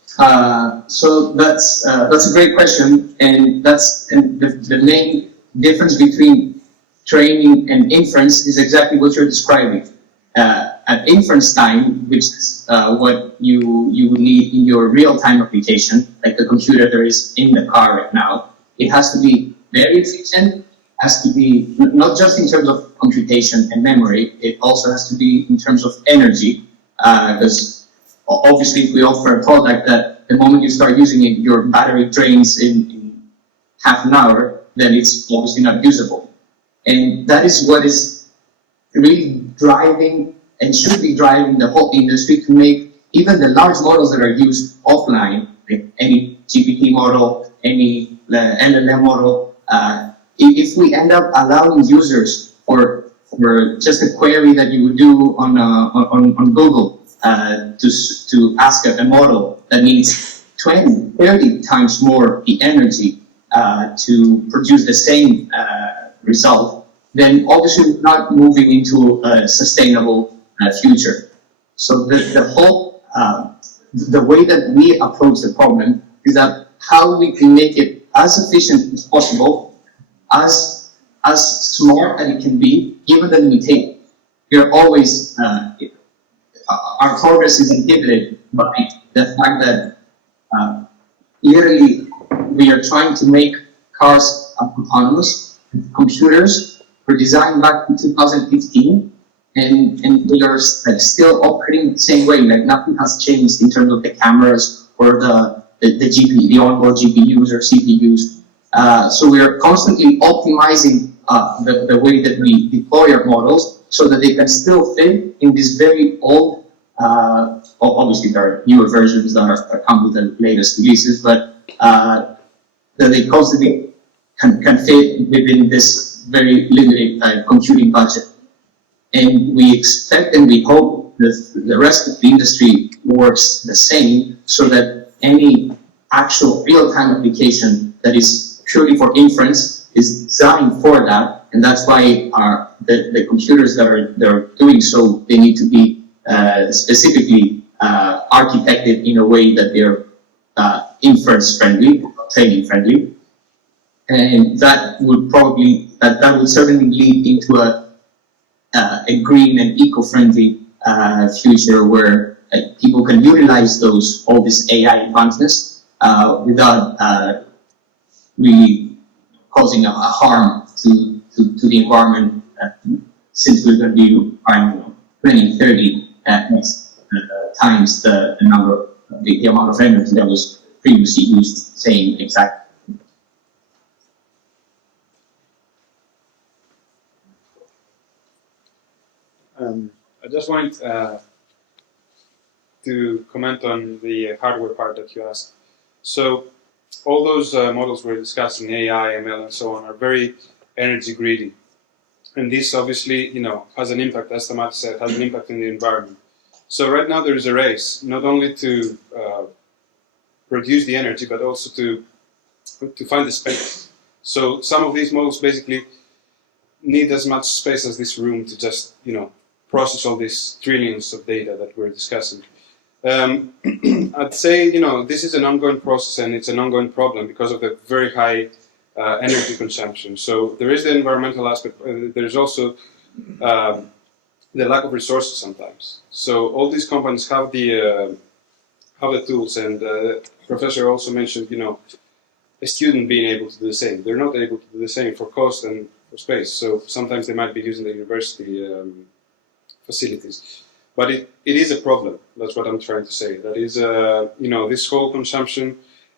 So that's a great question, and the main difference between training and inference is exactly what you're describing. At inference time, which is what you need in your real-time application, like the computer that is in the car right now, it has to be very efficient, has to be not just in terms of computation and memory, it also has to be in terms of energy, because obviously if we offer a product that the moment you start using it, your battery drains in half an hour, then it's obviously not usable. And that is what is really driving and should be driving the whole industry to make even the large models that are used offline, like any GPT model, any LLM model, if we end up allowing users for just a query that you would do on Google to ask a model that needs 20, 30 times more the energy to produce the same result, then obviously we're not moving into a sustainable future. So the whole, the way that we approach the problem is that how we can make it as efficient as possible, as smart as it can be, given the limitation. We're always, our progress is inhibited by the fact that literally we are trying to make cars autonomous. Computers were designed back in 2015, and they are like still operating the same way. Like nothing has changed in terms of the cameras or the GPU, the onboard GPUs or CPUs. So we are constantly optimizing the way that we deploy our models so that they can still fit in this very old. Obviously, there are newer versions that come with the latest releases, but that they constantly can fit within this very limited computing budget. And we expect and we hope that the rest of the industry works the same, so that any actual real-time application that is purely for inference is designed for that. And that's why the computers that are doing so, they need to be specifically architected in a way that they're inference friendly, training friendly. And that would probably, that would certainly lead into a green and eco-friendly future where people can utilize all this AI advancements without really causing a harm to the environment, since we're going to be requiring 20, 30 times the number, the amount of energy that was previously used, same exact. I just wanted to comment on the hardware part that you asked. So all those models we're discussing, AI, ML, and so on, are very energy greedy. And this obviously, has an impact, as Tamati said, has an impact in the environment. So right now there is a race, not only to produce the energy, but also to find the space. So some of these models basically need as much space as this room to just, process all these trillions of data that we're discussing. I'd say, this is an ongoing process and it's an ongoing problem because of the very high energy consumption. So there is the environmental aspect. There's also the lack of resources sometimes. So all these companies have the tools, and the professor also mentioned, a student being able to do the same. They're not able to do the same for cost and for space. So sometimes they might be using the university facilities. But it is a problem. That's what I'm trying to say. That is, this whole consumption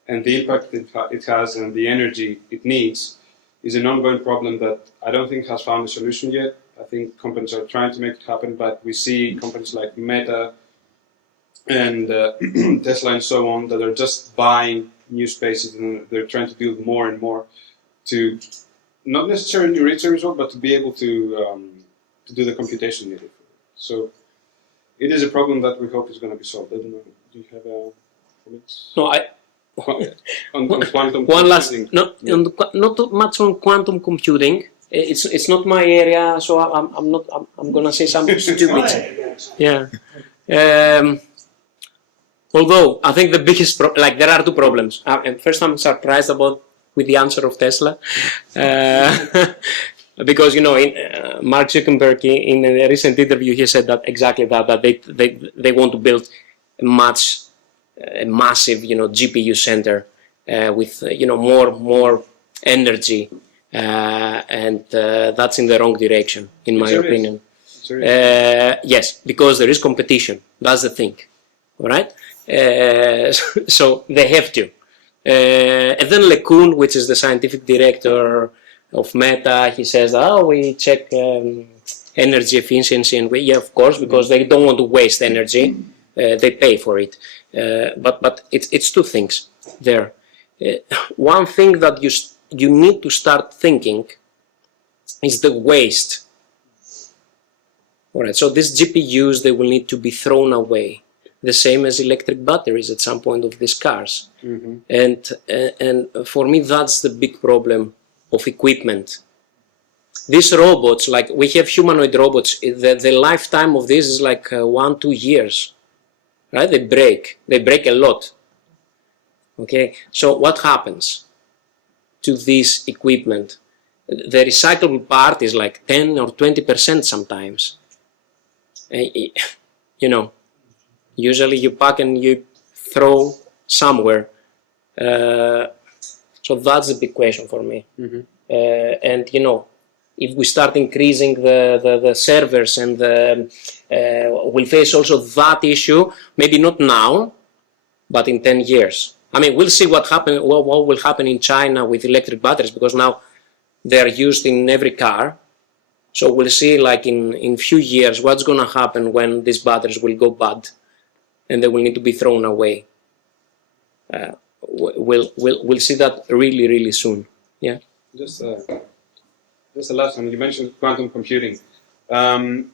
and the impact it has and the energy it needs is an ongoing problem that I don't think has found a solution yet. I think companies are trying to make it happen, but we see companies like Meta and Tesla and so on that are just buying new spaces, and they're trying to build more and more to not necessarily reach a result, but to be able to do the computation needed. So it is a problem that we hope is going to be solved. I don't know. Do you have comments? No, on quantum one last, computing? not too much on quantum computing. It's not my area, so I'm gonna say something stupid. Yeah. Although I think the biggest there are two problems. And first, I'm surprised with the answer of Tesla, because Mark Zuckerberg in a recent interview he said that exactly that they want to build a massive GPU center with more energy, and that's in the wrong direction in my opinion. Yes, because there is competition. That's the thing, all right? So they have to. And then LeCun, which is the scientific director of Meta, he says, we check energy efficiency, and of course, because they don't want to waste energy, they pay for it. But it's two things there. One thing that you need to start thinking is the waste. All right, so these GPUs, they will need to be thrown away, the same as electric batteries at some point of these cars. Mm-hmm. And for me, that's the big problem of equipment. These robots, like we have humanoid robots, the lifetime of this is like 1-2 years, right? They break a lot. Okay, so what happens to this equipment? The recyclable part is like 10 or 20% sometimes. Usually you pack and you throw somewhere. So that's the big question for me. Mm-hmm. And if we start increasing the servers and we'll face also that issue, maybe not now, but in 10 years. I mean, we'll see what will happen in China with electric batteries, because now they are used in every car. So we'll see, like in few years, what's going to happen when these batteries will go bad and they will need to be thrown away. We'll see that really, really soon. Yeah. Just the last one. You mentioned quantum computing. I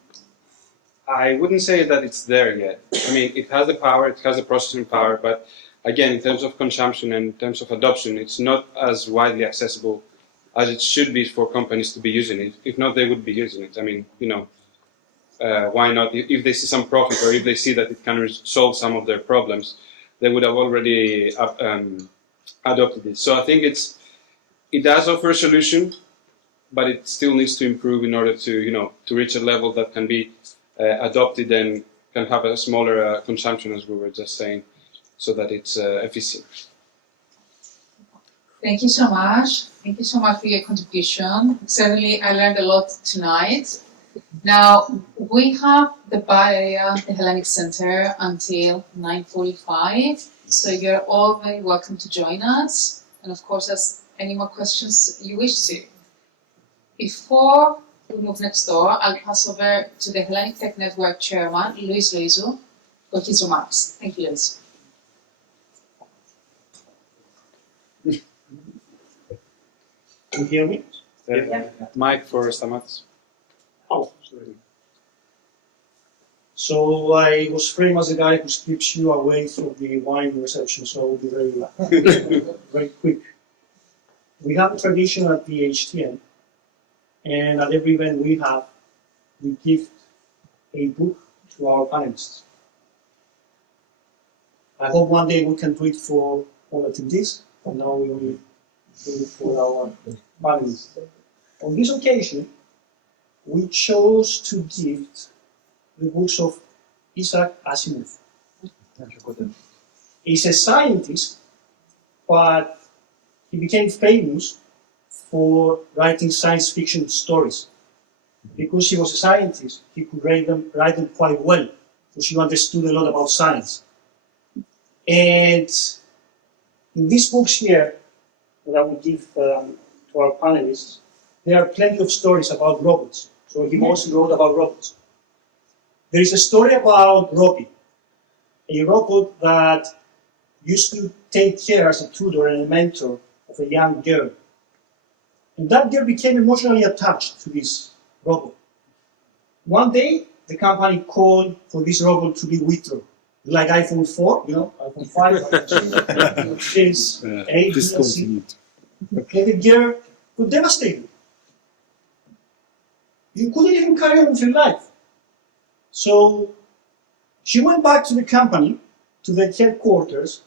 wouldn't say that it's there yet. I mean, it has the power, it has the processing power, but again, in terms of consumption and in terms of adoption, it's not as widely accessible as it should be for companies to be using it. If not, they would be using it. I mean, why not? If they see some profit, or if they see that it can solve some of their problems, they would have already adopted it. So I think it does offer a solution, but it still needs to improve in order to reach a level that can be adopted and can have a smaller consumption, as we were just saying, so that it's efficient. Thank you so much. Thank you so much for your contribution. Certainly, I learned a lot tonight. Now, we have the Bay Area, the Hellenic Center, until 9:45. So you're all very welcome to join us. And of course, ask any more questions you wish to. Before we move next door, I'll pass over to the Hellenic Tech Network Chairman, Luis Loizu, for his remarks. Thank you, Luis. Can you hear me? Mike for Stamatis. Oh, sorry. So I was framed as a guy who keeps you away from the wine reception, so I'll be very, very quick. We have a tradition at the HTN, and at every event we have, we gift a book to our panelists. I hope one day we can do it for all attendees, but now we will do it for our panelists. On this occasion, we chose to gift the books of Isaac Asimov. He's a scientist, but he became famous for writing science fiction stories. Because he was a scientist, he could write them quite well, because he understood a lot about science. And in these books here, that I will give to our panelists, there are plenty of stories about robots. So he mostly wrote about robots. There is a story about Robbie, a robot that used to take care as a tutor and a mentor of a young girl. And that girl became emotionally attached to this robot. One day, the company called for this robot to be withdrawn. Like iPhone 4, iPhone 5, since 8, discontinued. And the girl was devastated. You couldn't even carry on with your life. So she went back to the company, to the headquarters,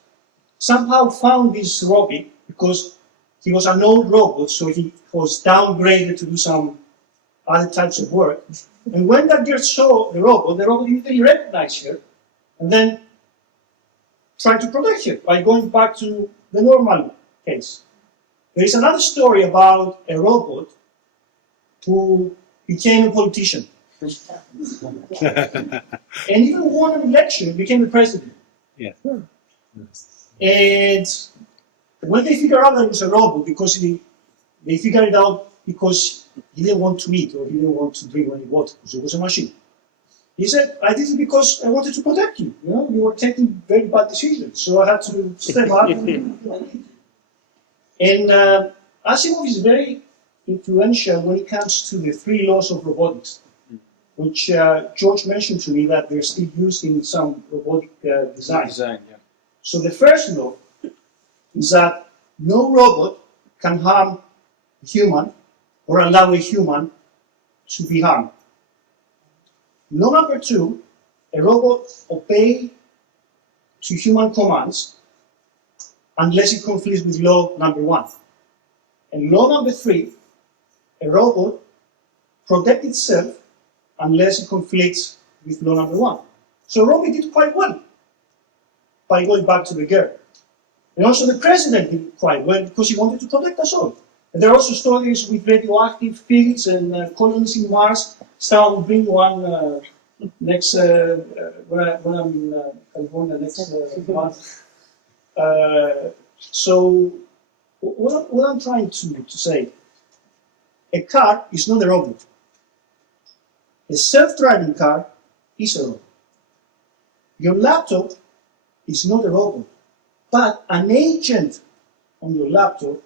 somehow found this Robbie, because he was an old robot, so he was downgraded to do some other types of work. And when that girl saw the robot immediately recognized her, and then tried to protect her by going back to the normal case. There is another story about a robot who became a politician. And even won an election, became the president. Yeah. And when they figured out that it was a robot, because they figured it out because he didn't want to eat or he didn't want to drink any water, because it was a machine. He said, I did it because I wanted to protect you. You were taking very bad decisions, so I had to step up. And Asimov is very influential when it comes to the 3 laws of robotics, which George mentioned to me that they're still used in some robotic design. So the first law is that no robot can harm a human or allow a human to be harmed. Law number 2, a robot obeys to human commands unless it conflicts with law number 1. And law number 3, a robot protects itself unless it conflicts with law number 1. So Robbie did quite well by going back to the girl. And also the president did quite well because he wanted to protect us all. And there are also stories with radioactive fields and colonies in Mars. So I will bring one next when I'm in California next month. So what I'm trying to say, a car is not a robot. A self-driving car is a robot. Your laptop is not a robot, but an agent on your laptop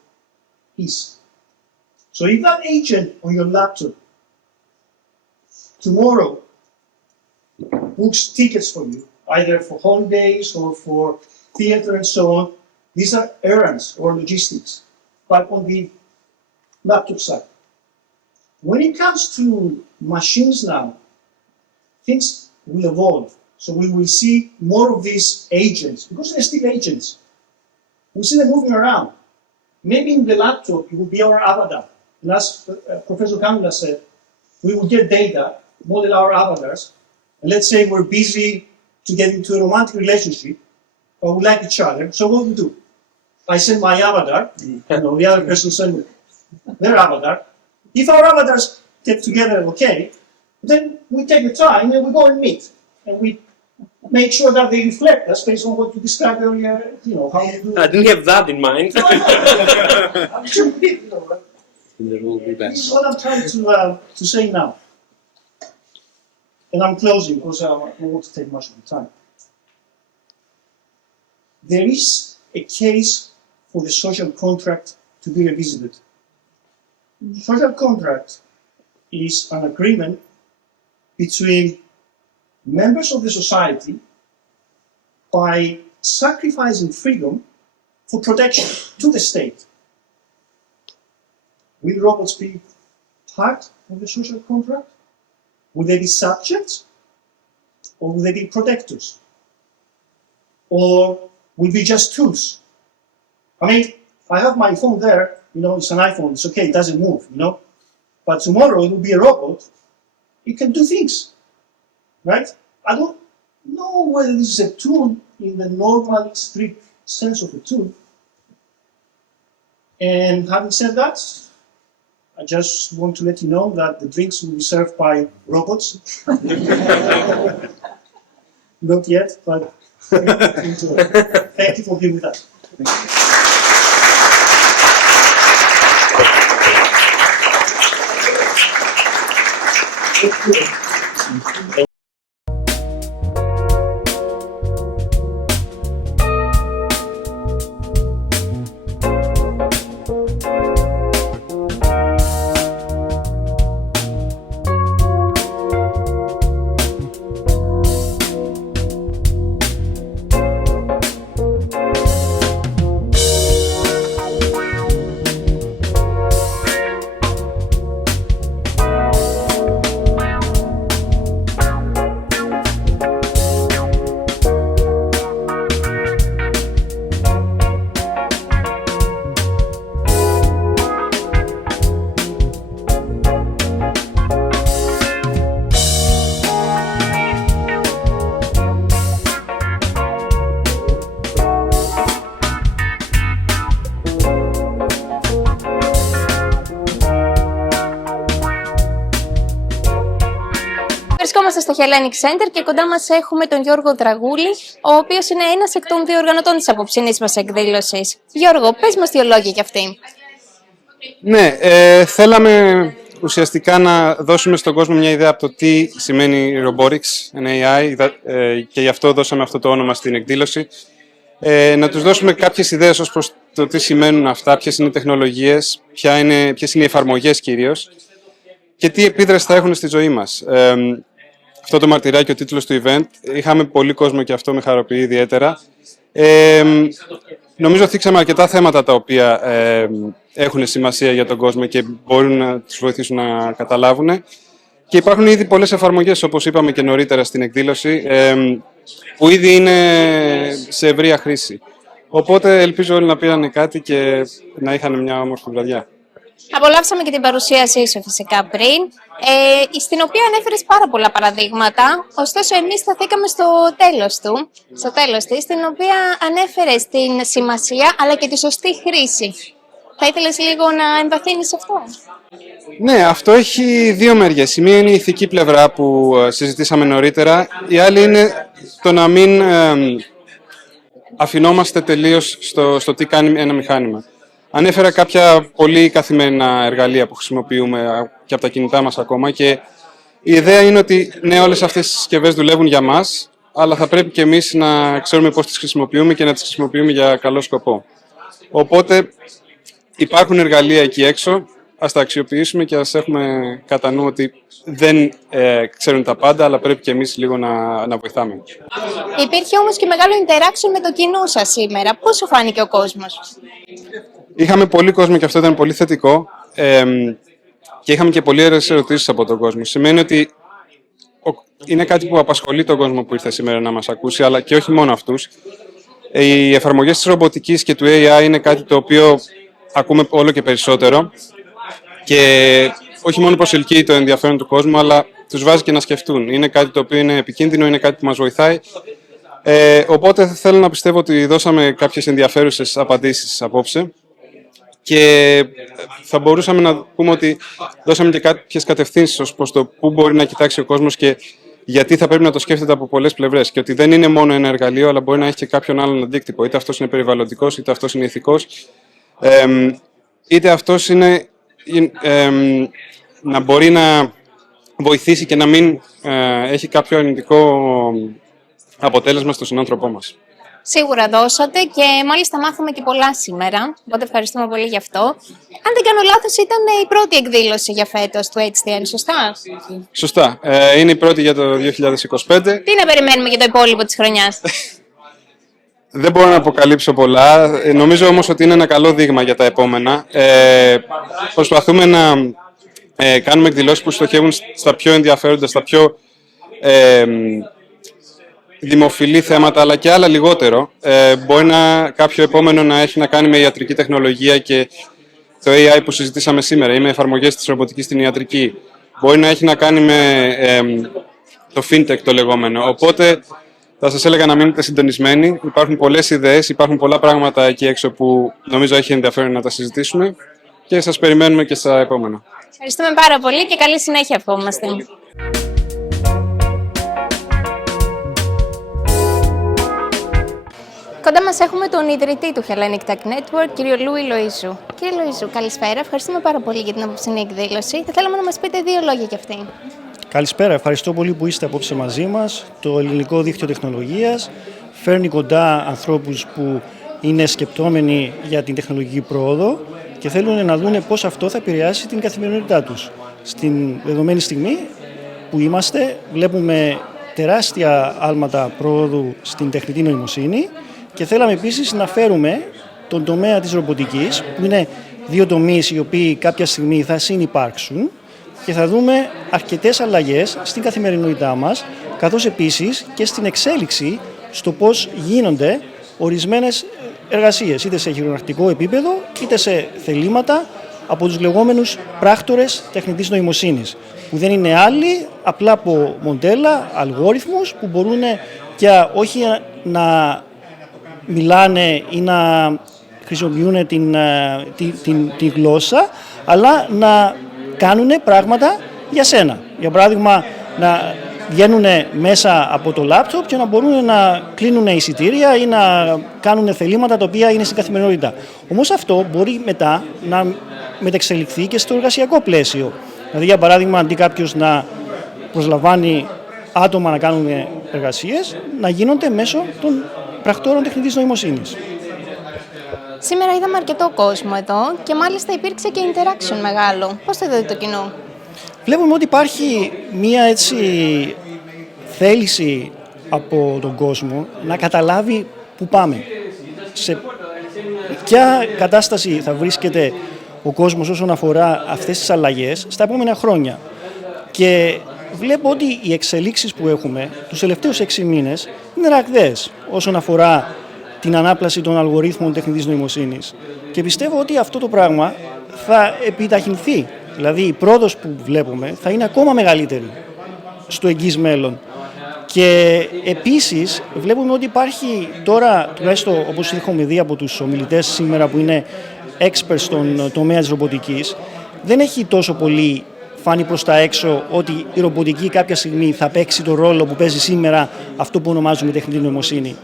is. So if that agent on your laptop tomorrow books tickets for you, either for holidays or for theater and so on, these are errands or logistics, but on the laptop side. When it comes to machines now, things will evolve. So we will see more of these agents, because they're still agents. We see them moving around. Maybe in the laptop, it will be our avatar. And as Professor Kamila said, we will get data, model our avatars, and let's say we're busy to get into a romantic relationship, or we like each other, so what do we do? I send my avatar, the other person sends their avatar. If our avatars get together okay, then we take the time and we go and meet. And we make sure that they reflect us based on what you described earlier, how you do. I didn't have that in mind. I'm sure you did, This is what I'm trying to say now. And I'm closing because I don't want to take much of the time. There is a case for the social contract to be revisited. Social contract is an agreement between members of the society by sacrificing freedom for protection to the state. Will robots be part of the social contract? Will they be subjects? Or will they be protectors? Or will be just tools? I mean, I have my phone there, it's an iPhone, it's okay, it doesn't move, But tomorrow it will be a robot, it can do things, right? I don't know whether this is a tool in the normal, strict sense of a tool. And having said that, I just want to let you know that the drinks will be served by robots. Not yet, but thank you for being with us. Thank you. Βρισκόμαστε στο Hellenic Center και κοντά μας έχουμε τον Γιώργο Δραγούλη, ο οποίος είναι ένας εκ των διοργανωτών της απόψινής μας εκδήλωσης. Γιώργο, πες μας δύο λόγια για αυτή. Ναι, θέλαμε ουσιαστικά να δώσουμε στον κόσμο μια ιδέα από το τι σημαίνει Robotics and AI και γι' αυτό δώσαμε αυτό το όνομα στην εκδήλωση. Να τους δώσουμε κάποιες ιδέες ως προς το τι σημαίνουν αυτά, ποιες είναι οι τεχνολογίες, ποιες είναι οι εφαρμογές κυρίως και τι επίδραση θα έχουν στη ζωή μας. Αυτό το μαρτυράκι, ο τίτλος του event, είχαμε πολύ κόσμο και αυτό με χαροποιεί ιδιαίτερα. Νομίζω θίξαμε αρκετά θέματα τα οποία έχουν σημασία για τον κόσμο και μπορούν να τους βοηθήσουν να καταλάβουν. Και υπάρχουν ήδη πολλές εφαρμογές, όπως είπαμε και νωρίτερα στην εκδήλωση, που ήδη είναι σε ευρεία χρήση. Οπότε ελπίζω όλοι να πήραν κάτι και να είχαν μια όμορφη βραδιά. Απολαύσαμε και την παρουσίασή σου φυσικά πριν, στην οποία ανέφερες πάρα πολλά παραδείγματα, ωστόσο εμείς σταθήκαμε στο τέλος της, στην οποία ανέφερες την σημασία αλλά και τη σωστή χρήση. Θα ήθελες λίγο να εμβαθύνεις σε αυτό? Ναι, αυτό έχει δύο μεριές. Η μία είναι η ηθική πλευρά που συζητήσαμε νωρίτερα, η άλλη είναι το να μην αφινόμαστε τελείως στο τι κάνει ένα μηχάνημα. Ανέφερα κάποια πολύ καθημερινά εργαλεία που χρησιμοποιούμε και από τα κινητά μας ακόμα και η ιδέα είναι ότι ναι, όλες αυτές οι συσκευές δουλεύουν για μας, αλλά θα πρέπει και εμείς να ξέρουμε πώς τις χρησιμοποιούμε και να τις χρησιμοποιούμε για καλό σκοπό. Οπότε υπάρχουν εργαλεία εκεί έξω, ας τα αξιοποιήσουμε και ας έχουμε κατά νου ότι δεν ξέρουν τα πάντα, αλλά πρέπει και εμείς λίγο να βοηθάμε. Υπήρχε όμως και μεγάλο interaction με το κοινό σας σήμερα. Πώς σου φάνηκε ο κόσμος? Είχαμε πολύ κόσμο και αυτό ήταν πολύ θετικό και είχαμε και πολλές ερωτήσεις από τον κόσμο. Σημαίνει ότι είναι κάτι που απασχολεί τον κόσμο που ήρθε σήμερα να μας ακούσει, αλλά και όχι μόνο αυτούς. Οι εφαρμογές της ρομποτικής και του AI είναι κάτι το οποίο ακούμε όλο και περισσότερο και όχι μόνο προσελκύει το ενδιαφέρον του κόσμου, αλλά τους βάζει και να σκεφτούν. Είναι κάτι το οποίο είναι επικίνδυνο, είναι κάτι που μας βοηθάει. Οπότε θέλω να πιστεύω ότι δώσαμε κάποιες ενδιαφέρουσες απαντήσεις απόψε και θα μπορούσαμε να πούμε ότι δώσαμε και κάποιες κατευθύνσεις ως προς το πού μπορεί να κοιτάξει ο κόσμος και γιατί θα πρέπει να το σκέφτεται από πολλές πλευρές και ότι δεν είναι μόνο ένα εργαλείο, αλλά μπορεί να έχει και κάποιον άλλον αντίκτυπο. Είτε αυτός είναι περιβαλλοντικός, είτε αυτός είναι ηθικός, είτε αυτός είναι να μπορεί να βοηθήσει και να μην έχει κάποιο αρνητικό αποτέλεσμα στον συνάνθρωπό μας. Σίγουρα δώσατε και μάλιστα μάθαμε και πολλά σήμερα, οπότε ευχαριστούμε πολύ γι' αυτό. Αν δεν κάνω λάθος, ήταν η πρώτη εκδήλωση για φέτος του HTN, σωστά? Σωστά. Είναι η πρώτη για το 2025. Τι να περιμένουμε για το υπόλοιπο της χρονιάς? Δεν μπορώ να αποκαλύψω πολλά. Νομίζω όμως ότι είναι ένα καλό δείγμα για τα επόμενα. Προσπαθούμε να κάνουμε εκδηλώσεις που στοχεύουν στα πιο ενδιαφέροντα, στα πιο δημοφιλή θέματα, αλλά και άλλα λιγότερο. Μπορεί κάποιο επόμενο να έχει να κάνει με ιατρική τεχνολογία και το AI που συζητήσαμε σήμερα ή με εφαρμογές της ρομποτικής στην ιατρική. Μπορεί να έχει να κάνει με το fintech το λεγόμενο. Οπότε θα σας έλεγα να μείνετε συντονισμένοι. Υπάρχουν πολλές ιδέες, υπάρχουν πολλά πράγματα εκεί έξω που νομίζω έχει ενδιαφέρον να τα συζητήσουμε και σας περιμένουμε και στα επόμενα. Ευχαριστούμε πάρα πολύ και καλή συνέχεια ευχόμαστε. Κοντά μας έχουμε τον ιδρυτή του Hellenic Tech Network, κύριο Λούι Λοΐζου. Κύριε Λοΐζου, καλησπέρα. Ευχαριστούμε πάρα πολύ για την απόψινή εκδήλωση. Θα θέλαμε να μας πείτε δύο λόγια για αυτή. Καλησπέρα. Ευχαριστώ πολύ που είστε απόψε μαζί μας. Το Ελληνικό Δίκτυο Τεχνολογίας φέρνει κοντά ανθρώπους που είναι σκεπτόμενοι για την τεχνολογική πρόοδο και θέλουν να δουν πώς αυτό θα επηρεάσει την καθημερινότητά τους. Στην δεδομένη στιγμή που είμαστε, βλέπουμε τεράστια άλματα πρόοδου στην τεχνητή νοημοσύνη και θέλαμε επίσης να φέρουμε τον τομέα της ρομποτικής, που είναι δύο τομείς οι οποίοι κάποια στιγμή θα συνυπάρξουν και θα δούμε αρκετές αλλαγές στην καθημερινότητά μας, καθώς επίσης και στην εξέλιξη στο πώς γίνονται ορισμένες εργασίες, είτε σε χειρονακτικό επίπεδο, είτε σε θελήματα από τους λεγόμενους πράκτορες τεχνητής νοημοσύνης, που δεν είναι άλλοι απλά από μοντέλα, αλγόριθμους που μπορούν και όχι να μιλάνε ή να χρησιμοποιούν την γλώσσα, αλλά να κάνουν πράγματα για σένα. Για παράδειγμα, να βγαίνουν μέσα από το λάπτοπ και να μπορούν να κλείνουν εισιτήρια ή να κάνουν θελήματα τα οποία είναι στην καθημερινότητα. Όμως αυτό μπορεί μετά να μεταξελιχθεί και στο εργασιακό πλαίσιο. Δηλαδή, για παράδειγμα, αντί κάποιος να προσλαμβάνει άτομα να κάνουν εργασίες, να γίνονται μέσω των πρακτόρων τεχνητής νοημοσύνης. Σήμερα είδαμε αρκετό κόσμο εδώ και μάλιστα υπήρξε και interaction μεγάλο. Πώς το είδατε το κοινό? Βλέπουμε ότι υπάρχει μία θέληση από τον κόσμο να καταλάβει πού πάμε. Σε ποια κατάσταση θα βρίσκεται ο κόσμος όσον αφορά αυτές τις αλλαγές στα επόμενα χρόνια. Και βλέπω ότι οι εξελίξεις που έχουμε τους τελευταίους 6 μήνες είναι ραγδαίες όσον αφορά την ανάπλαση των αλγορίθμων τεχνητής νοημοσύνης. Και πιστεύω ότι αυτό το πράγμα θα επιταχυνθεί. Δηλαδή η πρόοδος που βλέπουμε θα είναι ακόμα μεγαλύτερη στο εγγύς μέλλον. Και επίσης βλέπουμε ότι υπάρχει τώρα, τουλάχιστον όπως έχουμε δει από τους ομιλητές σήμερα που είναι experts στον τομέα της ρομποτικής, δεν έχει τόσο πολύ φάνει προς τα έξω ότι η ρομποτική κάποια στιγμή θα παίξει το ρόλο που παίζει σήμερα αυτό που ονομάζουμε τεχνητή νοημοσύνη.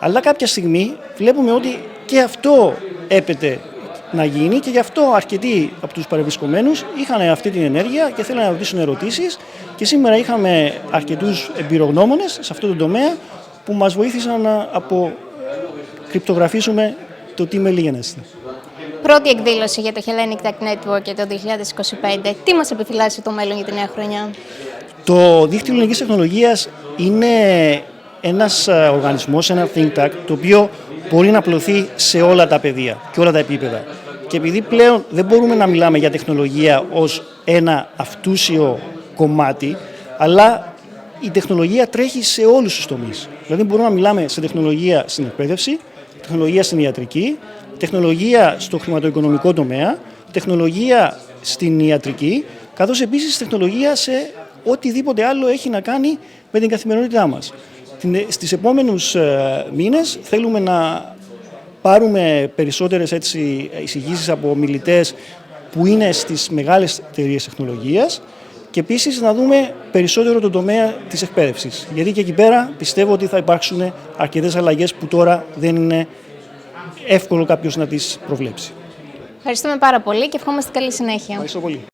Αλλά κάποια στιγμή βλέπουμε ότι και αυτό έπεται να γίνει και γι' αυτό αρκετοί από τους παρευρισκομένους είχαν αυτή την ενέργεια και θέλουν να ρωτήσουν ερωτήσεις και σήμερα είχαμε αρκετούς εμπειρογνώμονες σε αυτό το τομέα που μας βοήθησαν να κρυπτογραφήσουμε το τι μελίγενεστε. Πρώτη εκδήλωση για το Hellenic Tech Network για το 2025. Τι μας επιφυλάσσει το μέλλον για τη νέα χρονιά? Το Δίκτυο Ελληνικής Τεχνολογίας είναι ένας οργανισμός, ένα think tank, το οποίο μπορεί να απλωθεί σε όλα τα πεδία και όλα τα επίπεδα. Και επειδή πλέον δεν μπορούμε να μιλάμε για τεχνολογία ως ένα αυτούσιο κομμάτι, αλλά η τεχνολογία τρέχει σε όλους τους τομείς. Δηλαδή μπορούμε να μιλάμε σε τεχνολογία στην εκπαίδευση, τεχνολογία στην ιατρική, τεχνολογία στο χρηματοοικονομικό τομέα, τεχνολογία στην ιατρική, καθώς επίσης τεχνολογία σε οτιδήποτε άλλο έχει να κάνει με την καθημερινότητά μας. Στις επόμενους μήνες θέλουμε να πάρουμε περισσότερες εισηγήσεις από ομιλητές που είναι στις μεγάλες εταιρείες τεχνολογίας και επίσης να δούμε περισσότερο τον τομέα της εκπαίδευσης. Γιατί και εκεί πέρα πιστεύω ότι θα υπάρξουν αρκετές αλλαγές που τώρα δεν είναι εύκολο κάποιος να τις προβλέψει. Ευχαριστούμε πάρα πολύ και ευχόμαστε καλή συνέχεια. Ευχαριστώ πολύ.